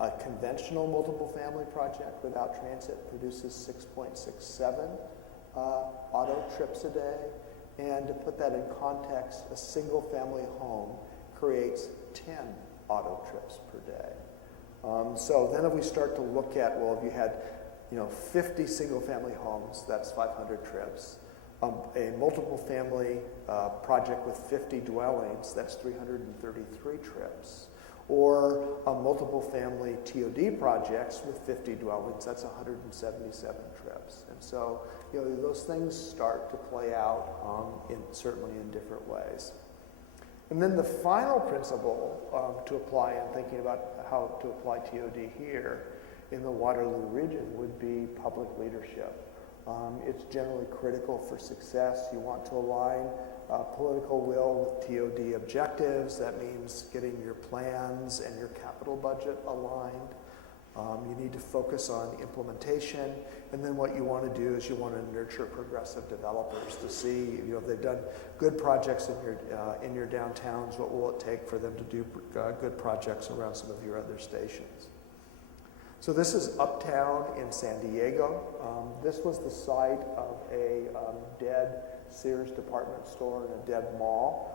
A conventional multiple family project without transit produces 6.67 auto trips a day. And to put that in context, a single family home creates 10 auto trips per day. So then if we start to look at, well, if you had 50 single family homes, that's 500 trips. A multiple family project with 50 dwellings, that's 333 trips. Or a multiple family TOD projects with 50 dwellings, that's 177 trips. And so, those things start to play out certainly in different ways. And then the final principle to apply in thinking about how to apply TOD here in the Waterloo region would be public leadership. It's generally critical for success. You want to align political will with TOD objectives. That means getting your plans and your capital budget aligned. You need to focus on implementation, and then what you want to do is you want to nurture progressive developers to see, if they've done good projects in your downtowns, what will it take for them to do good projects around some of your other stations. So this is Uptown in San Diego. This was the site of a dead Sears department store and a dead mall.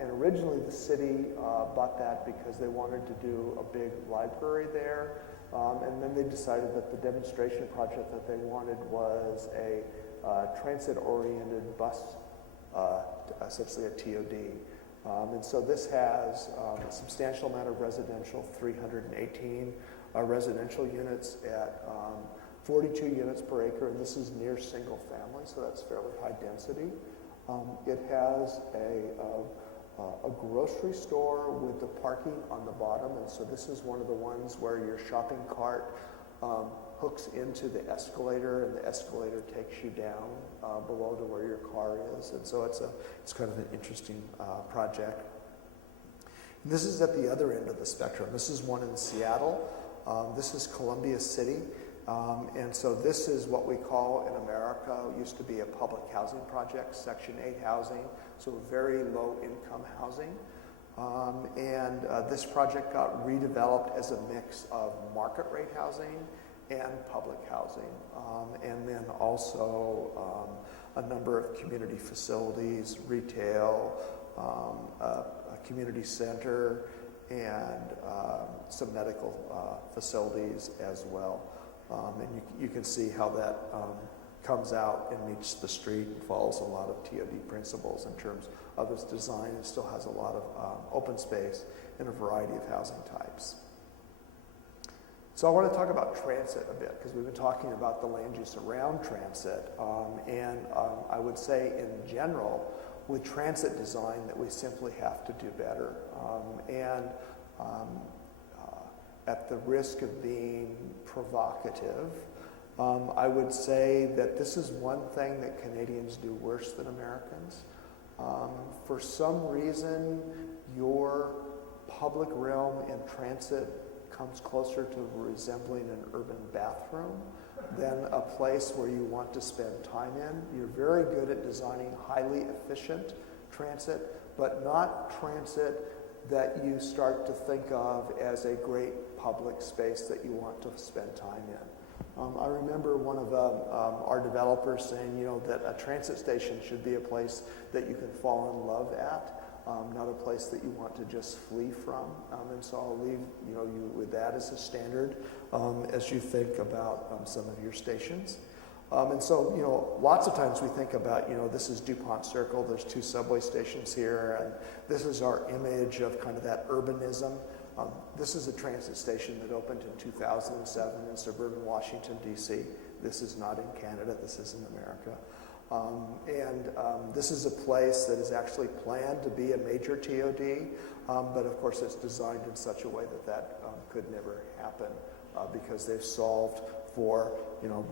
And originally the city bought that because they wanted to do a big library there. And then they decided that the demonstration project that they wanted was a transit-oriented bus, essentially a TOD. And so this has a substantial amount of residential, 318 residential units at 42 units per acre, and this is near single family, so that's fairly high density. It has a grocery store with the parking on the bottom, and so this is one of the ones where your shopping cart hooks into the escalator, and the escalator takes you down below to where your car is, and so it's kind of an interesting project. And this is at the other end of the spectrum. This is one in Seattle. This is Columbia City. And so this is what we call in America, used to be a public housing project, Section 8 housing, so very low income housing. This project got redeveloped as a mix of market rate housing and public housing. And then also a number of community facilities, retail, a community center, and some medical facilities as well. And you can see how that comes out and meets the street and follows a lot of TOD principles in terms of its design. It still has a lot of open space and a variety of housing types. So I want to talk about transit a bit because we've been talking about the land use around transit. I would say in general, with transit design, that we simply have to do better. At the risk of being provocative, I would say that this is one thing that Canadians do worse than Americans. For some reason, your public realm in transit comes closer to resembling an urban bathroom than a place where you want to spend time in. You're very good at designing highly efficient transit, but not transit that you start to think of as a great public space that you want to spend time in. I remember one of our developers saying, that a transit station should be a place that you can fall in love at, not a place that you want to just flee from. And so I'll leave you with that as a standard as you think about some of your stations. And so, lots of times we think about, this is DuPont Circle, there's 2 subway stations here, and this is our image of kind of that urbanism. This is a transit station that opened in 2007 in suburban Washington, D.C. This is not in Canada, this is in America. This is a place that is actually planned to be a major TOD, but of course it's designed in such a way that could never happen because they've solved for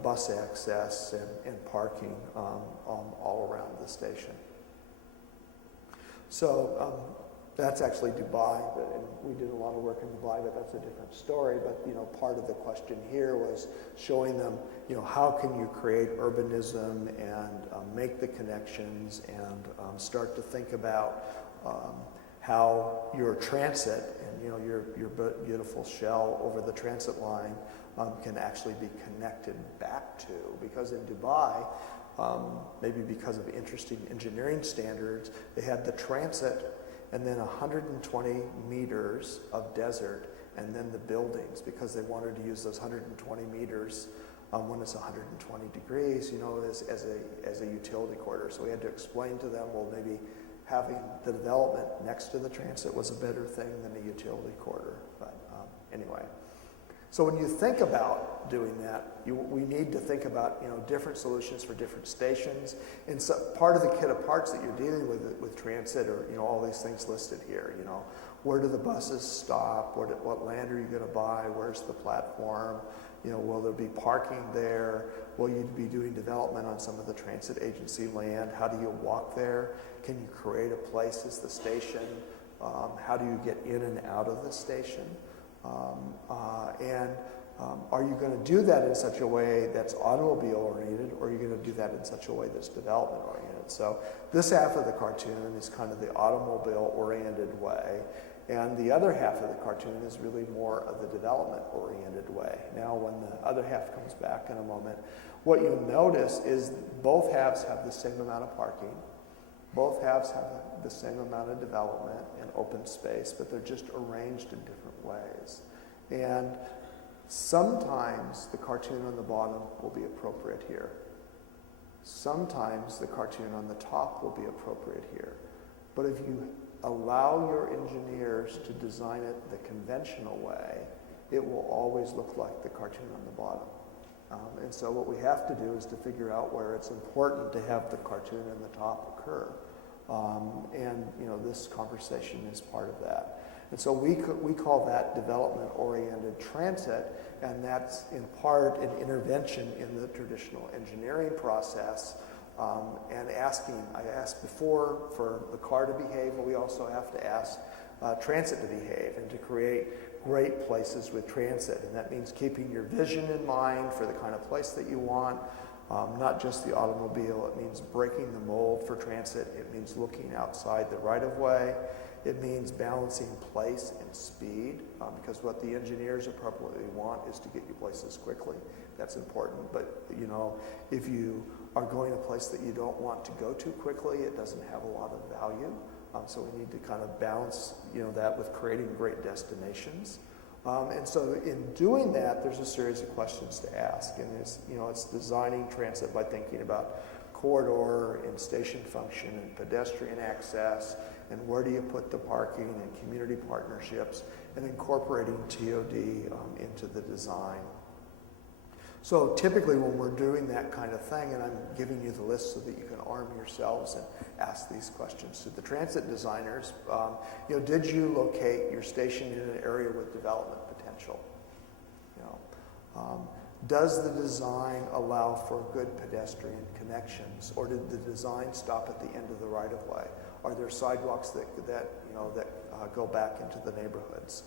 bus access and parking all around the station. So that's actually Dubai, and we did a lot of work in Dubai, but that's a different story. But part of the question here was showing them, how can you create urbanism and make the connections and start to think about how your transit and your beautiful shell over the transit line can actually be connected back to, because in Dubai, maybe because of interesting engineering standards, they had the transit and then 120 meters of desert and then the buildings, because they wanted to use those 120 meters when it's 120 degrees, as a utility corridor. So we had to explain to them, well, maybe having the development next to the transit was a better thing than a utility corridor. But anyway. So when you think about doing that, we need to think about different solutions for different stations. And so part of the kit of parts that you're dealing with transit are all these things listed here. Where do the buses stop? What land are you going to buy? Where's the platform? Will there be parking there? Will you be doing development on some of the transit agency land? How do you walk there? Can you create a place as the station? How do you get in and out of the station? Are you going to do that in such a way that's automobile-oriented, or are you going to do that in such a way that's development-oriented? So this half of the cartoon is kind of the automobile-oriented way, and the other half of the cartoon is really more of the development-oriented way. Now, when the other half comes back in a moment, what you'll notice is both halves have the same amount of parking, both halves have the same amount of development and open space, but they're just arranged in different ways. And sometimes the cartoon on the bottom will be appropriate here. Sometimes the cartoon on the top will be appropriate here. But if you allow your engineers to design it the conventional way, it will always look like the cartoon on the bottom. And so what we have to do is to figure out where it's important to have the cartoon in the top occur. And this conversation is part of that. And so we call that development-oriented transit, and that's in part an intervention in the traditional engineering process. And I asked before for the car to behave, but we also have to ask transit to behave and to create great places with transit. And that means keeping your vision in mind for the kind of place that you want, not just the automobile. It means breaking the mold for transit. It means looking outside the right-of-way. It means balancing place and speed, because what the engineers appropriately want is to get you places quickly. That's important. But, if you are going a place that you don't want to go to quickly, it doesn't have a lot of value. So we need to kind of balance, that with creating great destinations. And so in doing that, there's a series of questions to ask. And it's designing transit by thinking about corridor and station function and pedestrian access, and where do you put the parking and community partnerships, and incorporating TOD into the design. So typically when we're doing that kind of thing, and I'm giving you the list so that you can arm yourselves and ask these questions to the transit designers, did you locate your station in an area with development potential? Does the design allow for good pedestrian connections, or did the design stop at the end of the right-of-way? Are there sidewalks that go back into the neighborhoods?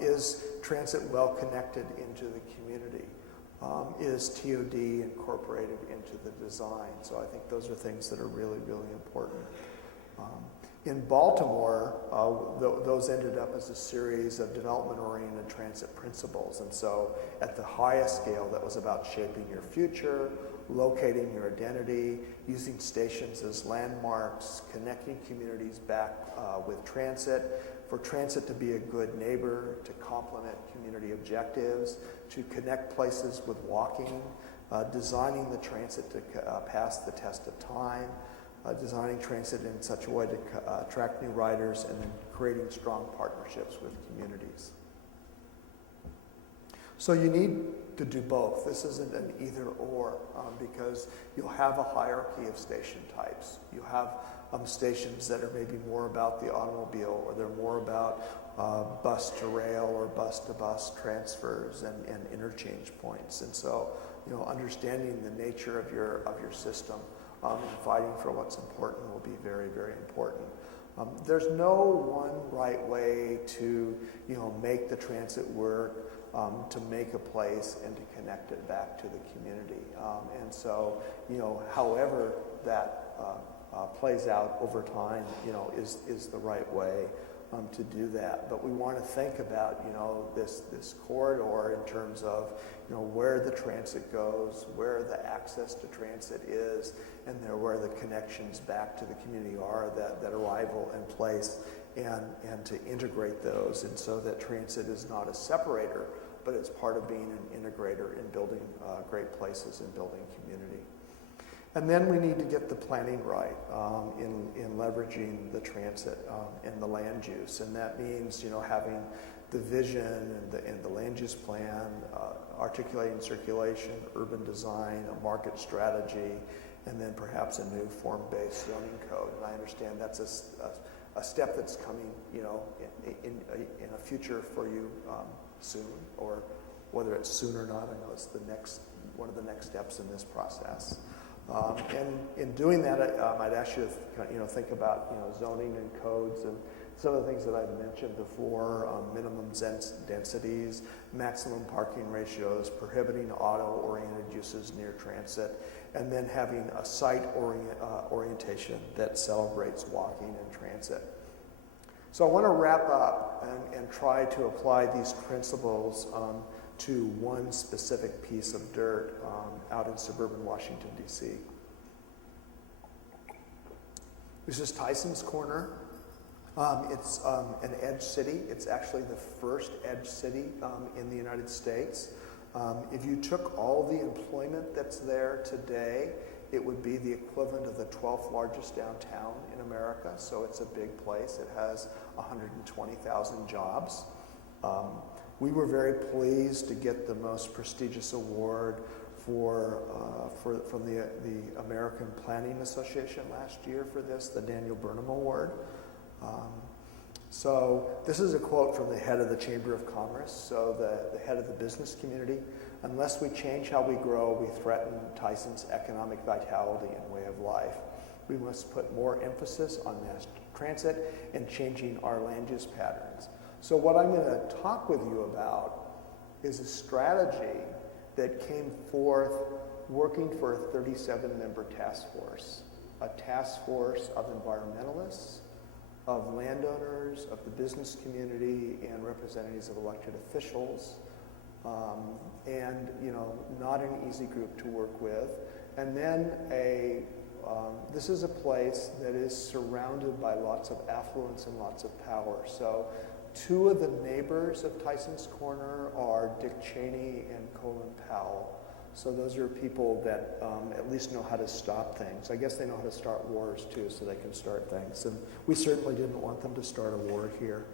Is transit well connected into the community? Is TOD incorporated into the design? So I think those are things that are really, really important. In Baltimore, those ended up as a series of development-oriented transit principles. And so at the highest scale, that was about shaping your future, locating your identity, using stations as landmarks, connecting communities back with transit, for transit to be a good neighbor, to complement community objectives, to connect places with walking, designing the transit to pass the test of time, designing transit in such a way to attract new riders, and then creating strong partnerships with communities. So you need to do both. This isn't an either or, because you'll have a hierarchy of station types. You have stations that are maybe more about the automobile, or they're more about bus to rail or bus to bus transfers and interchange points. And so, understanding the nature of your system and fighting for what's important will be very, very important. There's no one right way to, make the transit work, to make a place and to connect it back to the community. And so, however that plays out over time, is the right way to do that. But we want to think about, this corridor in terms of, where the transit goes, where the access to transit is, and where the connections back to the community are, that arrival and place, and to integrate those, and so that transit is not a separator, but it's part of being an integrator in building great places and building community. And then we need to get the planning right in leveraging the transit and the land use. And that means, having the vision and the land use plan, articulating circulation, urban design, a market strategy, and then perhaps a new form-based zoning code. And I understand that's a step that's coming, in a future for you soon, or whether it's soon or not, I know it's one of the next steps in this process. And in doing that, I'd ask you to think about zoning and codes and some of the things that I've mentioned before, minimum densities, maximum parking ratios, prohibiting auto-oriented uses near transit, and then having a site orientation that celebrates walking and transit. So I want to wrap up and try to apply these principles to one specific piece of dirt out in suburban Washington, D.C. This is Tyson's Corner. It's an edge city. It's actually the first edge city in the United States. If you took all the employment that's there today, it would be the equivalent of the 12th largest downtown in America, so it's a big place. It has 120,000 jobs. We were very pleased to get the most prestigious award from the American Planning Association last year for this, the Daniel Burnham Award. So this is a quote from the head of the Chamber of Commerce, so the head of the business community. Unless we change how we grow, we threaten Tyson's economic vitality and way of life. We must put more emphasis on mass transit and changing our land use patterns. So what I'm going to talk with you about is a strategy that came forth working for a 37-member task force, a task force of environmentalists, of landowners, of the business community, and representatives of elected officials, and not an easy group to work with. And then this is a place that is surrounded by lots of affluence and lots of power. So two of the neighbors of Tyson's Corner are Dick Cheney and Colin Powell. So those are people that at least know how to stop things. I guess they know how to start wars too, so they can start things. And we certainly didn't want them to start a war here.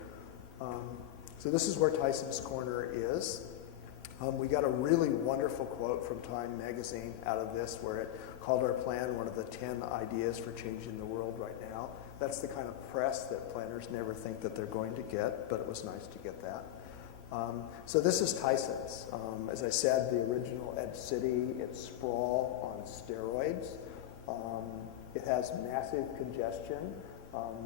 So this is where Tyson's Corner is. We got a really wonderful quote from Time magazine out of this, where it called our plan one of the 10 ideas for changing the world right now. That's the kind of press that planners never think that they're going to get, but it was nice to get that. So this is Tyson's. As I said, the original Edge City. It's sprawl on steroids. It has massive congestion.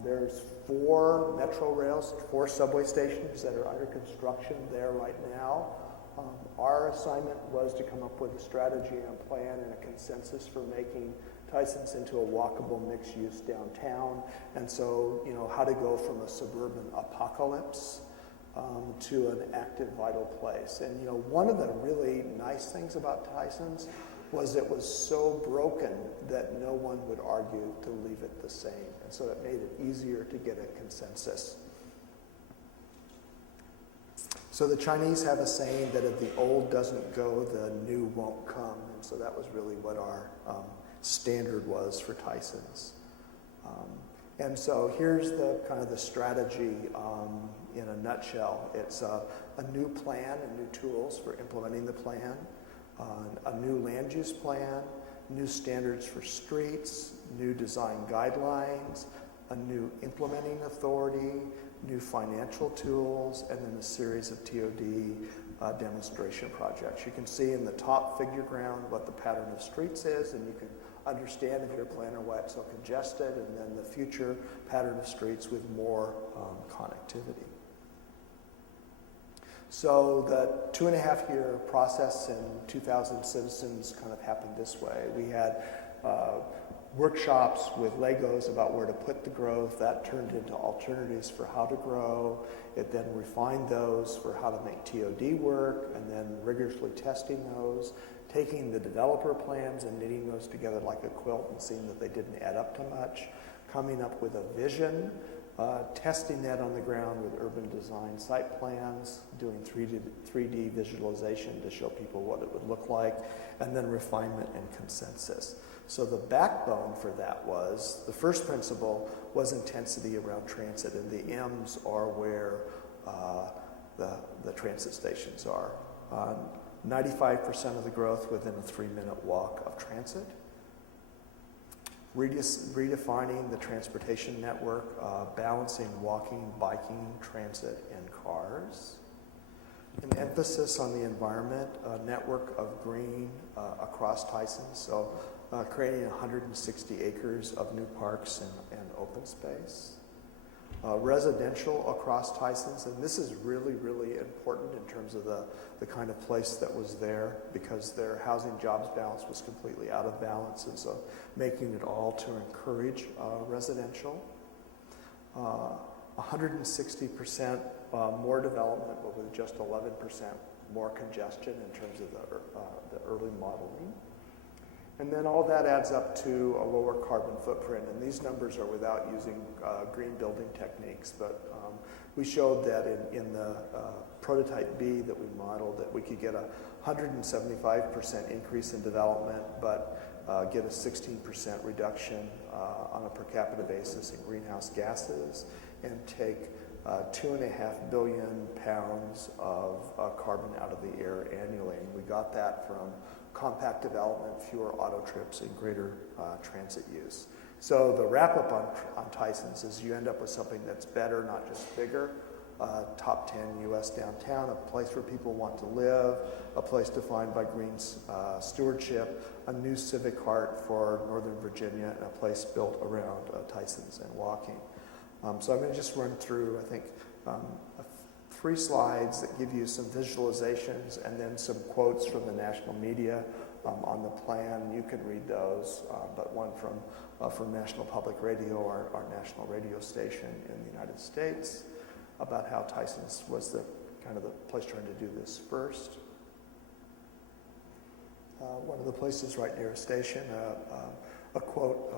There's 4 metro rails, 4 subway stations that are under construction there right now. Our assignment was to come up with a strategy and a plan and a consensus for making Tyson's into a walkable mixed-use downtown. And so, how to go from a suburban apocalypse to an active, vital place. And one of the really nice things about Tyson's was it was so broken that no one would argue to leave it the same. And so it made it easier to get a consensus. So the Chinese have a saying that if the old doesn't go, the new won't come. And so that was really what our standard was for Tyson's. And so here's the kind of the strategy in a nutshell. It's a new plan and new tools for implementing the plan, a new land use plan, new standards for streets, new design guidelines, a new implementing authority, new financial tools, and then a series of TOD demonstration projects. You can see in the top figure ground what the pattern of streets is, and you can understand if your planner why it's so congested, and then the future pattern of streets with more connectivity. So the 2.5-year process and 2,000 citizens kind of happened this way. We had workshops with Legos about where to put the growth. That turned into alternatives for how to grow. It then refined those for how to make TOD work, and then rigorously testing those, taking the developer plans and knitting those together like a quilt and seeing that they didn't add up to much, coming up with a vision, testing that on the ground with urban design site plans, doing 3D visualization to show people what it would look like, and then refinement and consensus. So the backbone for that was, the first principle was intensity around transit, and the M's are where the transit stations are. 95% of the growth within a 3-minute walk of transit. Redefining the transportation network, balancing walking, biking, transit, and cars. An emphasis on the environment, a network of green across Tyson's, so creating 160 acres of new parks and open space. residential across Tysons, and this is really, really important in terms of the kind of place that was there, because their housing jobs balance was completely out of balance, and so making it all to encourage residential. 160% more development, but with just 11% more congestion in terms of the early modeling. And then all that adds up to a lower carbon footprint, and these numbers are without using green building techniques, but we showed that in the prototype B that we modeled that we could get a 175% increase in development, but get a 16% reduction on a per capita basis in greenhouse gases, and take 2.5 billion pounds of carbon out of the air annually. And we got that from compact development, fewer auto trips, and greater transit use. So the wrap-up on Tysons is you end up with something that's better, not just bigger. Top 10 U.S. downtown, a place where people want to live, a place defined by green stewardship, a new civic heart for Northern Virginia, and a place built around Tysons and walking. So I'm going to just run through, I think, 3 slides that give you some visualizations and then some quotes from the national media on the plan. You can read those, but one from National Public Radio, our national radio station in the United States, about how Tysons was the place trying to do this first. One of the places right near a station, a quote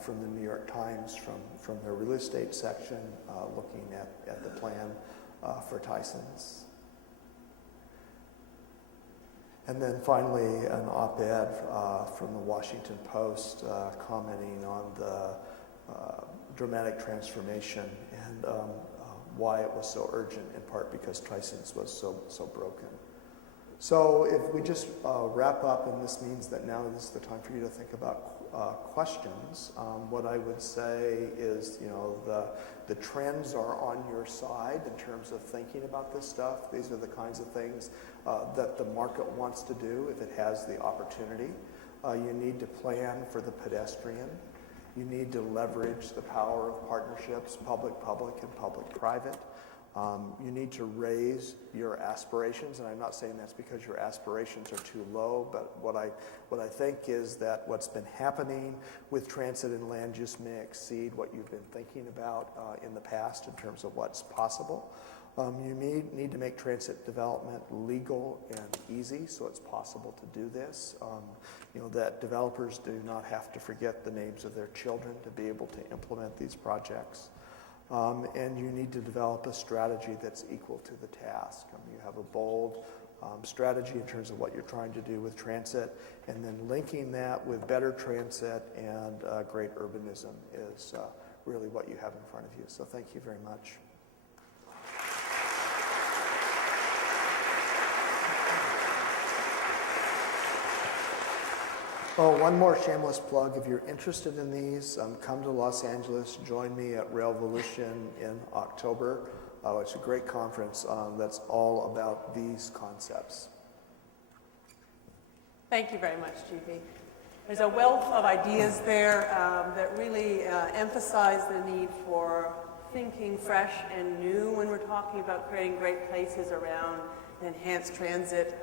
from the New York Times from their real estate section looking at the plan for Tysons. And then finally an op-ed from the Washington Post commenting on the dramatic transformation and why it was so urgent, in part because Tysons was so broken. So if we just wrap up, and this means that now is the time for you to think about questions, what I would say is, the trends are on your side in terms of thinking about this stuff. These are the kinds of things that the market wants to do if it has the opportunity. You need to plan for the pedestrian. You need to leverage the power of partnerships, public-public and public-private. You need to raise your aspirations, and I'm not saying that's because your aspirations are too low, but what I think is that what's been happening with transit and land use may exceed what you've been thinking about in the past in terms of what's possible. You need to make transit development legal and easy, so it's possible to do this. That developers do not have to forget the names of their children to be able to implement these projects. And you need to develop a strategy that's equal to the task. You have a bold strategy in terms of what you're trying to do with transit, and then linking that with better transit and great urbanism is really what you have in front of you. So thank you very much. Oh, one more shameless plug. If you're interested in these, come to Los Angeles. Join me at Railvolution in October. It's a great conference that's all about these concepts. Thank you very much, GP. There's a wealth of ideas there that really emphasize the need for thinking fresh and new when we're talking about creating great places around enhanced transit.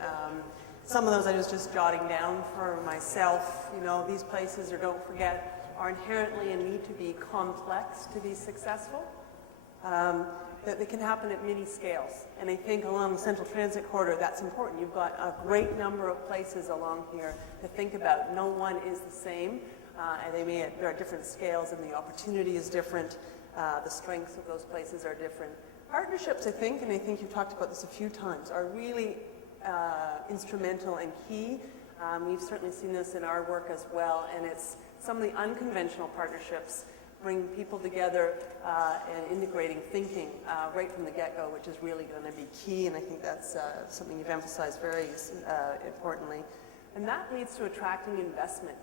Some of those I was just jotting down for myself. These places, or don't forget, are inherently and need to be complex to be successful. That they can happen at many scales. And I think along the Central Transit Corridor, that's important. You've got a great number of places along here to think about. No one is the same, and there are different scales, and the opportunity is different. The strengths of those places are different. Partnerships, I think, and I think you've talked about this a few times, are really instrumental and key. We've certainly seen this in our work as well, and it's some of the unconventional partnerships bring people together and integrating thinking right from the get-go, which is really going to be key, and I think that's something you've emphasized very importantly. And that leads to attracting investment.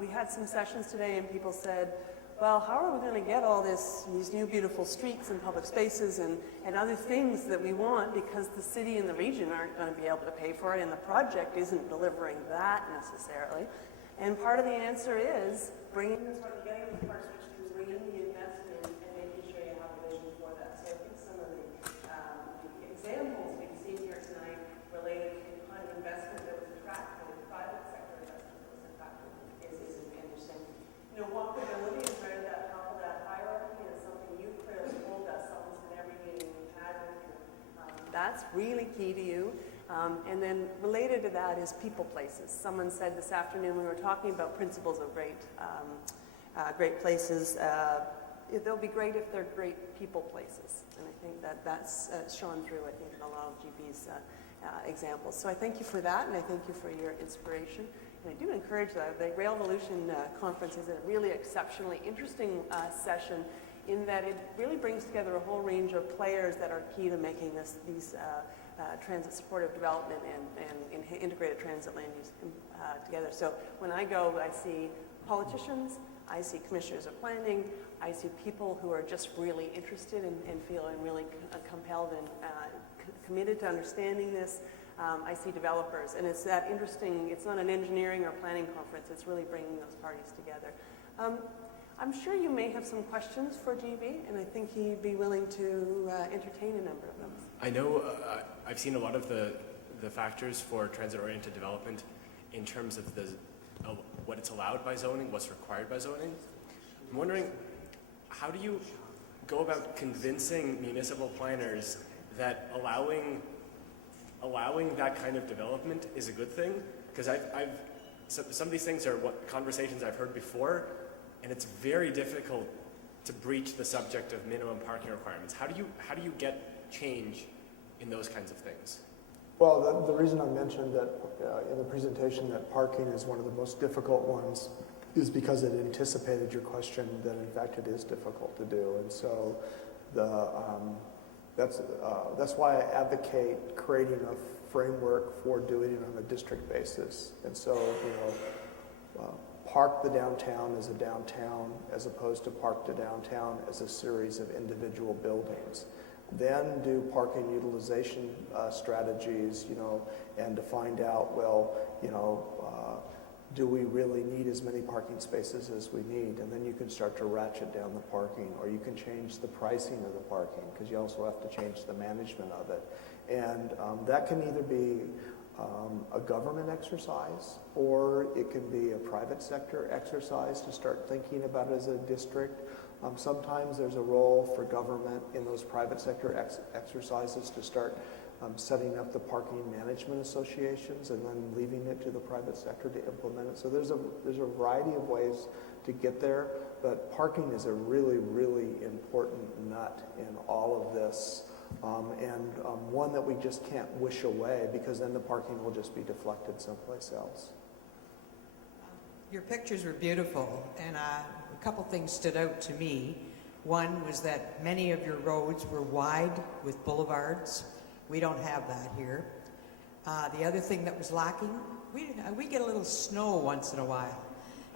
We had some sessions today and people said, well, how are we going to get all these new beautiful streets and public spaces and other things that we want, because the city and the region aren't going to be able to pay for it, and the project isn't delivering that necessarily. And part of the answer is getting the partnerships, bringing the investment, and making sure you have a vision that's really key to you. And then related to that is people places. Someone said this afternoon when we were talking about principles of great places, they'll be great if they're great people places. And I think that that's shown through, I think, in a lot of GB's examples. So I thank you for that, and I thank you for your inspiration. And I do encourage the Railvolution conference is a really exceptionally interesting session in that it really brings together a whole range of players that are key to making these transit supportive development and integrated transit land use together. So when I go, I see politicians, I see commissioners of planning, I see people who are just really interested and feeling really compelled and committed to understanding this. I see developers, and it's that interesting, it's not an engineering or planning conference, it's really bringing those parties together. I'm sure you may have some questions for GB, and I think he'd be willing to entertain a number of them. I know I've seen a lot of the factors for transit-oriented development in terms of what it's allowed by zoning, what's required by zoning. I'm wondering, how do you go about convincing municipal planners that allowing that kind of development is a good thing? Because some of these things are conversations I've heard before, and it's very difficult to breach the subject of minimum parking requirements. How do you get change in those kinds of things? Well, the reason I mentioned that in the presentation that parking is one of the most difficult ones is because it anticipated your question that in fact it is difficult to do. And so that's why I advocate creating a framework for doing it on a district basis. And so, park the downtown as a downtown as opposed to park the downtown as a series of individual buildings. Then do parking utilization strategies, and to find out, do we really need as many parking spaces as we need? And then you can start to ratchet down the parking, or you can change the pricing of the parking, because you also have to change the management of it. And that can either be a government exercise, or it can be a private sector exercise to start thinking about it as a district. Sometimes there's a role for government in those private sector exercises to start setting up the parking management associations and then leaving it to the private sector to implement it. So there's a variety of ways to get there, but parking is a really, really important nut in all of this, and one that we just can't wish away, because then the parking will just be deflected someplace else. Your pictures were beautiful, and a couple things stood out to me. One was that many of your roads were wide with boulevards. We don't have that here. The other thing that was lacking, we get a little snow once in a while,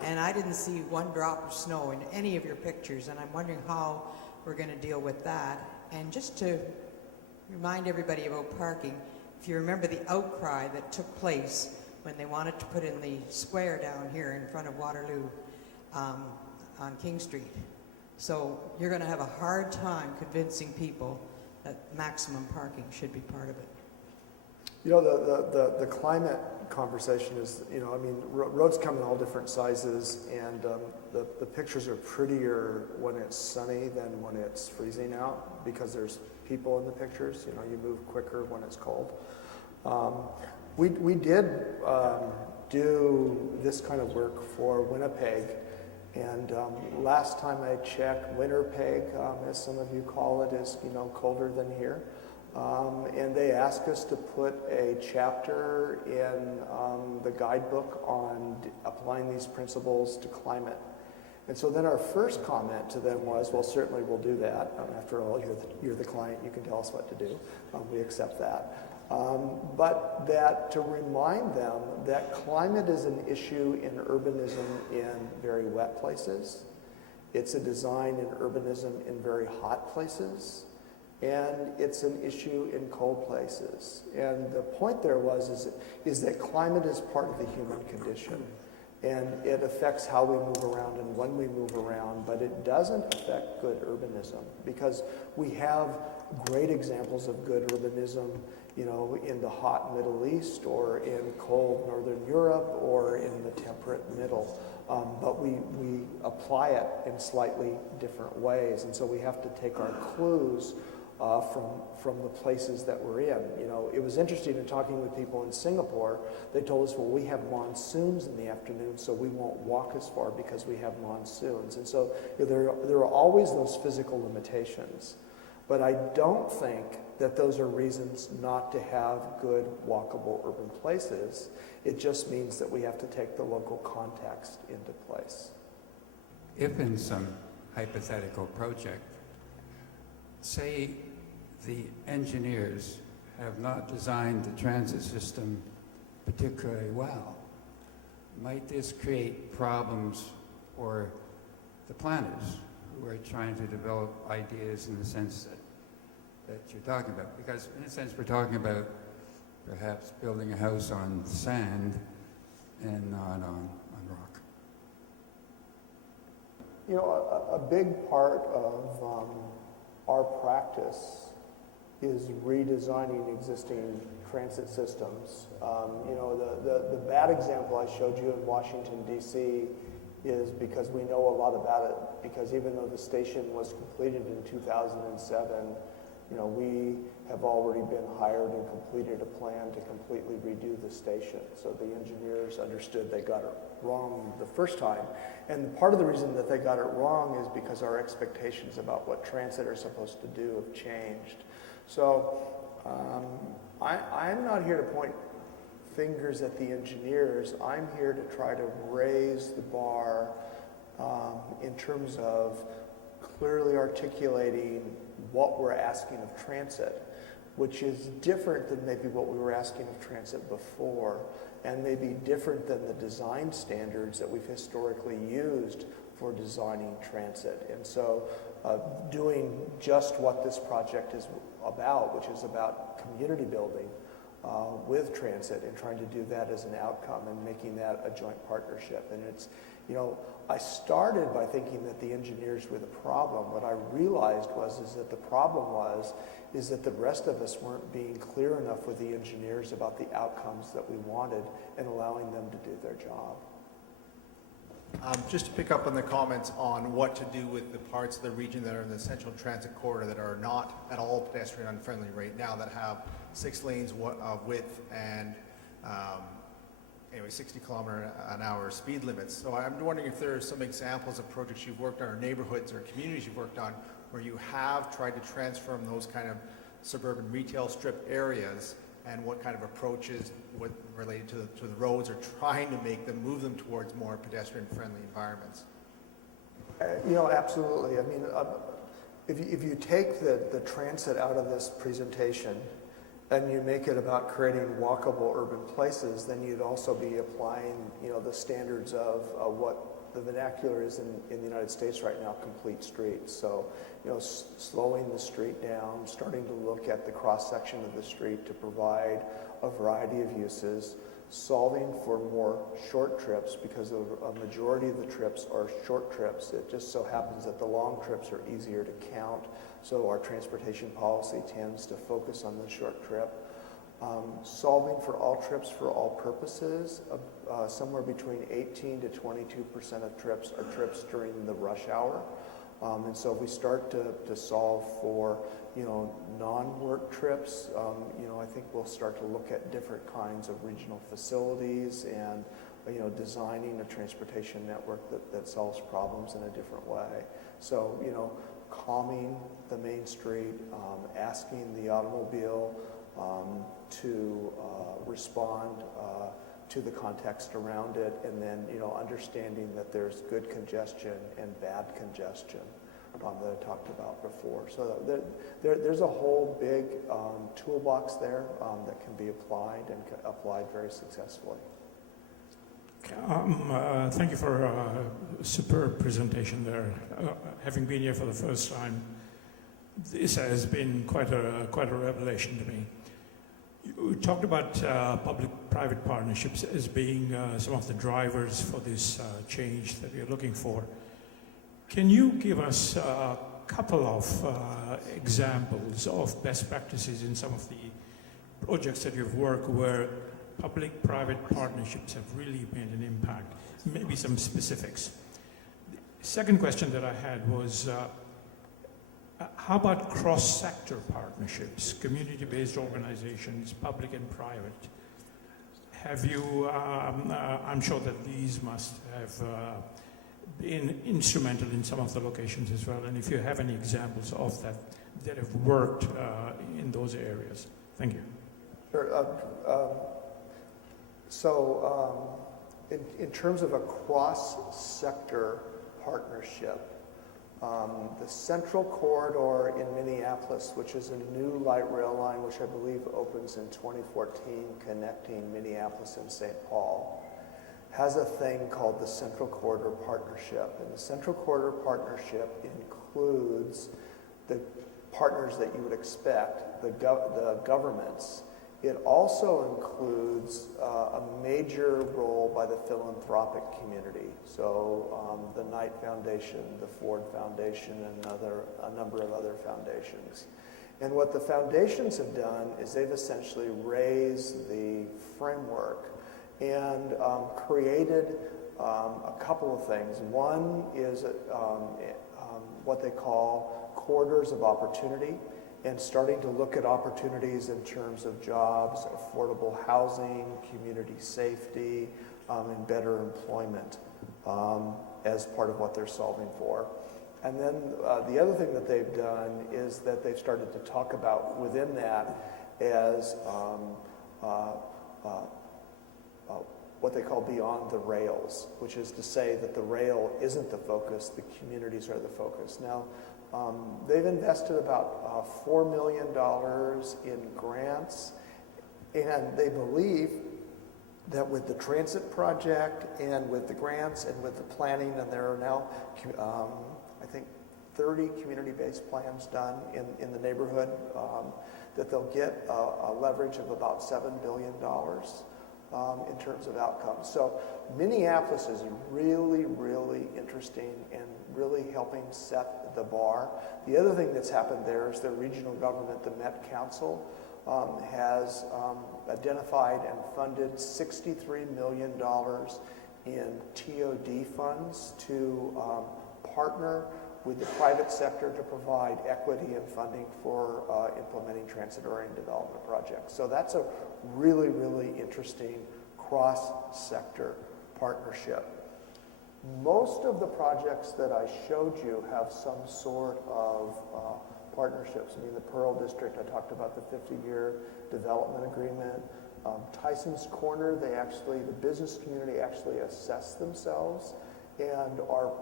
and I didn't see one drop of snow in any of your pictures, and I'm wondering how we're going to deal with that. And just to remind everybody about parking, if you remember the outcry that took place when they wanted to put in the square down here in front of Waterloo on King Street. So you're going to have a hard time convincing people that maximum parking should be part of it. The climate conversation is, roads come in all different sizes, and the pictures are prettier when it's sunny than when it's freezing out, because there's people in the pictures. You move quicker when it's cold. We did do this kind of work for Winnipeg, and last time I checked, Winterpeg, as some of you call it, is colder than here. And they asked us to put a chapter in the guidebook on applying these principles to climate. And so then our first comment to them was, well, certainly we'll do that. After all, you're the client, you can tell us what to do. We accept that. But that to remind them that climate is an issue in urbanism in very wet places. It's a design in urbanism in very hot places. And it's an issue in cold places. And the point there is that climate is part of the human condition. And it affects how we move around and when we move around, but it doesn't affect good urbanism, because we have great examples of good urbanism, in the hot Middle East or in cold Northern Europe or in the temperate middle. But we apply it in slightly different ways. And so we have to take our clues from the places that we're in. You know, it was interesting in talking with people in Singapore. They told us, well, we have monsoons in the afternoon, so we won't walk as far because we have monsoons. And so you know, there are always those physical limitations. But I don't think that those are reasons not to have good walkable urban places. It just means that we have to take the local context into place. If in some hypothetical project, say the engineers have not designed the transit system particularly well, might this create problems for the planners who are trying to develop ideas in the sense that you're talking about? Because in a sense we're talking about perhaps building a house on sand and not on rock. You know, a big part of our practice is redesigning existing transit systems. You know, the bad example I showed you in Washington, D.C. is because we know a lot about it, because even though the station was completed in 2007, you know, we have already been hired and completed a plan to completely redo the station. So the engineers understood they got it wrong the first time. And part of the reason that they got it wrong is because our expectations about what transit are supposed to do have changed. So I'm not here to point fingers at the engineers. I'm here to try to raise the bar in terms of clearly articulating what we're asking of transit, which is different than maybe what we were asking of transit before, and maybe different than the design standards that we've historically used for designing transit. And so doing just what this project is about, which is about community building with transit, and trying to do that as an outcome and making that a joint partnership. And it's, you know, I started by thinking that the engineers were the problem. What I realized is that the problem is that the rest of us weren't being clear enough with the engineers about the outcomes that we wanted and allowing them to do their job. Just to pick up on the comments on what to do with the parts of the region that are in the central transit corridor that are not at all pedestrian unfriendly right now, that have 6 lanes of width and 60 km/h speed limits. So I'm wondering if there are some examples of projects you've worked on, or neighborhoods or communities you've worked on, where you have tried to transform those kind of suburban retail strip areas, and what kind of approaches related to the roads are trying to move them towards more pedestrian-friendly environments. You know, absolutely. I mean, if you take the transit out of this presentation and you make it about creating walkable urban places, then you'd also be applying, you know, the standards of what the vernacular is in the United States right now, complete streets. So, you know, slowing the street down, starting to look at the cross-section of the street to provide a variety of uses, solving for more short trips, because a majority of the trips are short trips. It just so happens that the long trips are easier to count, so our transportation policy tends to focus on the short trip. Solving for all trips for all purposes, somewhere between 18 to 22% of trips are trips during the rush hour. And so if we start to solve for, you know, non-work trips, you know, I think we'll start to look at different kinds of regional facilities and, you know, designing a transportation network that solves problems in a different way. So, you know, calming the main street, asking the automobile to respond to the context around it, and then, you know, understanding that there's good congestion and bad congestion that I talked about before. So there's a whole big toolbox there that can be applied, and applied very successfully. Thank you for a superb presentation there. Having been here for the first time, this has been quite a revelation to me. You talked about public-private partnerships as being some of the drivers for this change that we're looking for. Can you give us a couple of examples of best practices in some of the projects that you've worked where public-private partnerships have really made an impact? Maybe some specifics. The second question that I had was, How about cross-sector partnerships, community-based organizations, public and private? Have you, I'm sure that these must have been instrumental in some of the locations as well, and if you have any examples of that that have worked in those areas. Thank you. Sure. In terms of a cross-sector partnership, the Central Corridor in Minneapolis, which is a new light rail line, which I believe opens in 2014, connecting Minneapolis and St. Paul, has a thing called the Central Corridor Partnership. And the Central Corridor Partnership includes the partners that you would expect, the governments. It also includes a major role by the philanthropic community. So the Knight Foundation, the Ford Foundation, and a number of other foundations. And what the foundations have done is they've essentially raised the framework and created a couple of things. One is what they call corridors of opportunity, and starting to look at opportunities in terms of jobs, affordable housing, community safety, and better employment as part of what they're solving for. And then the other thing that they've done is that they've started to talk about within that as what they call beyond the rails, which is to say that the rail isn't the focus, the communities are the focus. Now, they've invested about $4 million in grants, and they believe that with the transit project and with the grants and with the planning, and there are now, I think, 30 community-based plans done in the neighborhood, that they'll get a leverage of about $7 billion in terms of outcomes. So Minneapolis is really, really interesting and really helping set the bar. The other thing that's happened there is the regional government, the Met Council, has identified and funded $63 million in TOD funds to partner with the private sector to provide equity and funding for implementing transit-oriented development projects. So that's a really, really interesting cross-sector partnership. Most of the projects that I showed you have some sort of partnerships. I mean, the Pearl District, I talked about the 50-year development agreement. Tyson's Corner, the business community actually assessed themselves and are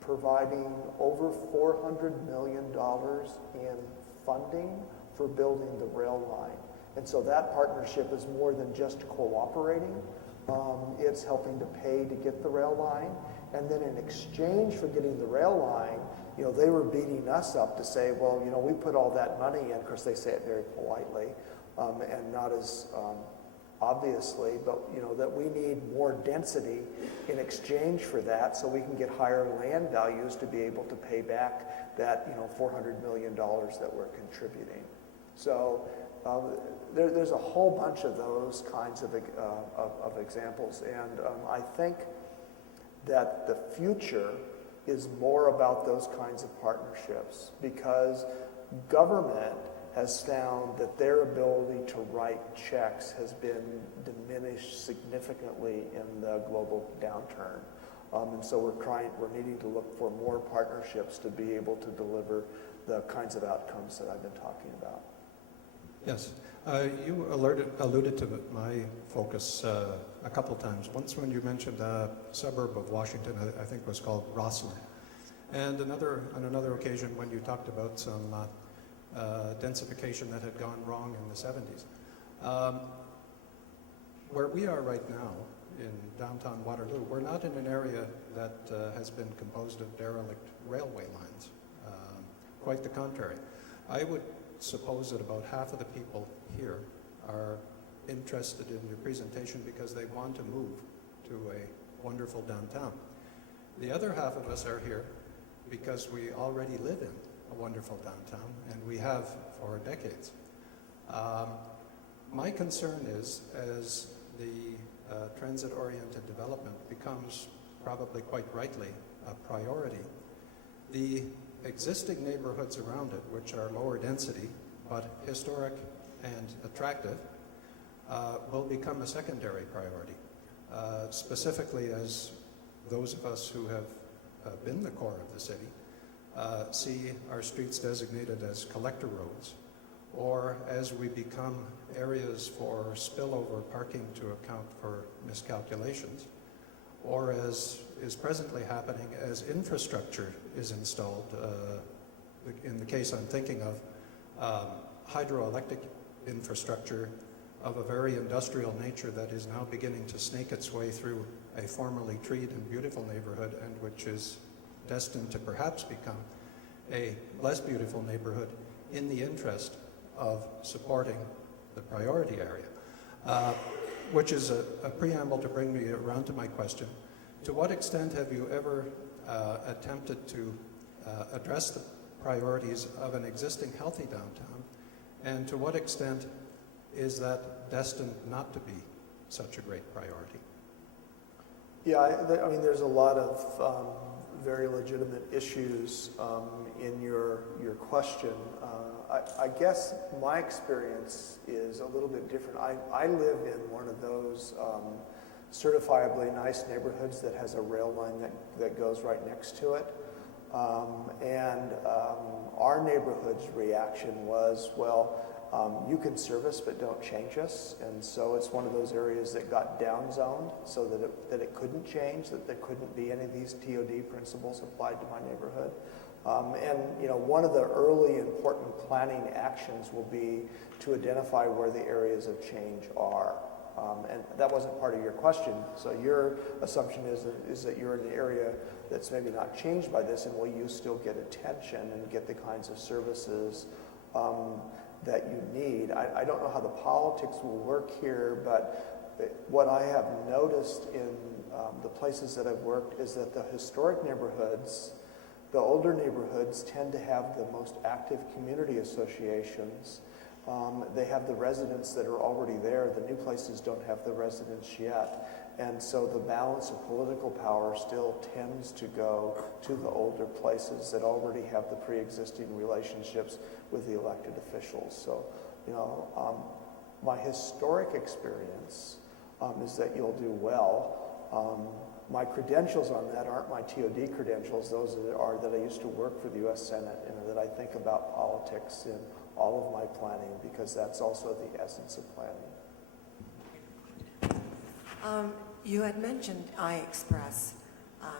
providing over $400 million in funding for building the rail line. And so that partnership is more than just cooperating. It's helping to pay to get the rail line. And then in exchange for getting the rail line, they were beating us up to say, well, we put all that money in. Of course, they say it very politely and not as obviously, but that we need more density in exchange for that, so we can get higher land values to be able to pay back that $400 million that we're contributing. So there's a whole bunch of those kinds of examples, and I think that the future is more about those kinds of partnerships, because government has found that their ability to write checks has been diminished significantly in the global downturn. And so we're needing to look for more partnerships to be able to deliver the kinds of outcomes that I've been talking about. Yes. You alluded to my focus a couple times. Once when you mentioned a suburb of Washington, I think was called Rosslyn. And on another occasion when you talked about some densification that had gone wrong in the 70s. Where we are right now in downtown Waterloo, we're not in an area that has been composed of derelict railway lines. Quite the contrary. I would suppose that about half of the people here are interested in your presentation because they want to move to a wonderful downtown. The other half of us are here because we already live in a wonderful downtown, and we have for decades. My concern is, as the transit-oriented development becomes probably quite rightly a priority, the existing neighborhoods around it, which are lower density, but historic and attractive, will become a secondary priority. Specifically, as those of us who have been the core of the city see our streets designated as collector roads, or as we become areas for spillover parking to account for miscalculations, or as is presently happening as infrastructure is installed. In the case I'm thinking of, hydroelectric infrastructure of a very industrial nature that is now beginning to snake its way through a formerly treed and beautiful neighborhood, and which is destined to perhaps become a less beautiful neighborhood in the interest of supporting the priority area, which is a preamble to bring me around to my question. To what extent have you ever attempted to address the priorities of an existing healthy downtown, and to what extent is that destined not to be such a great priority? Yeah, I mean, there's a lot of very legitimate issues in your question. I guess my experience is a little bit different. I live in one of those certifiably nice neighborhoods that has a rail line that goes right next to it. And our neighborhood's reaction was, well, you can service but don't change us. And so it's one of those areas that got downzoned so that it couldn't change, that there couldn't be any of these TOD principles applied to my neighborhood. And you know, one of the early important planning actions will be to identify where the areas of change are. And that wasn't part of your question. So your assumption is that you're in an area that's maybe not changed by this, and will you still get attention and get the kinds of services that you need? I don't know how the politics will work here, but what I have noticed in the places that I've worked is that the historic neighborhoods, the older neighborhoods, tend to have the most active community associations. They have the residents that are already there. The new places don't have the residents yet. And so the balance of political power still tends to go to the older places that already have the pre-existing relationships with the elected officials. So, you know, my historic experience is that you'll do well. My credentials on that aren't my TOD credentials. Those are that I used to work for the U.S. Senate, and that I think about politics in all of my planning, because that's also the essence of planning. You had mentioned iExpress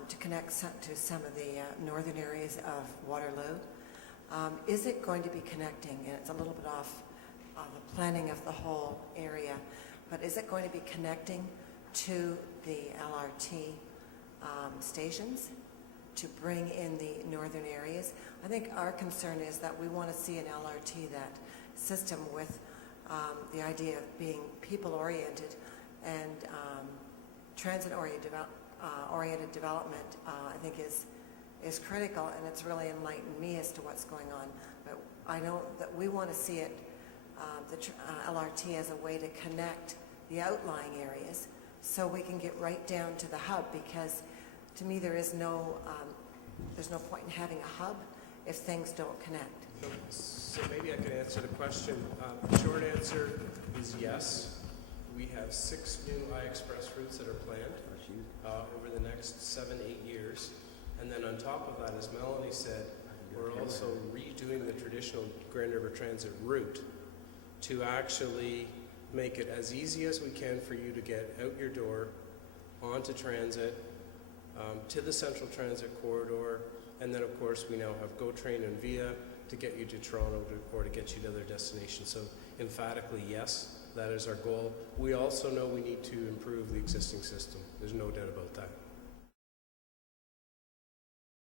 to connect to some of the northern areas of Waterloo. Is it going to be connecting, and it's a little bit off the planning of the whole area, but is it going to be connecting to the LRT stations to bring in the northern areas? I think our concern is that we want to see an LRT, that system with the idea of being people-oriented and transit-oriented development, I think is critical, and it's really enlightened me as to what's going on. But I know that we want to see it, the LRT, as a way to connect the outlying areas so we can get right down to the hub, because to me there's no point in having a hub if things don't connect. So maybe I can answer the question. The short answer is yes. We have 6 new iExpress routes that are planned over the next 7-8 years. And then on top of that, as Melanie said, we're also redoing the traditional Grand River Transit route to actually make it as easy as we can for you to get out your door, onto transit, to the Central Transit Corridor, and then of course we now have GO Train and Via to get you to Toronto or to get you to other destinations. So emphatically, yes, that is our goal. We also know we need to improve the existing system. There's no doubt about that.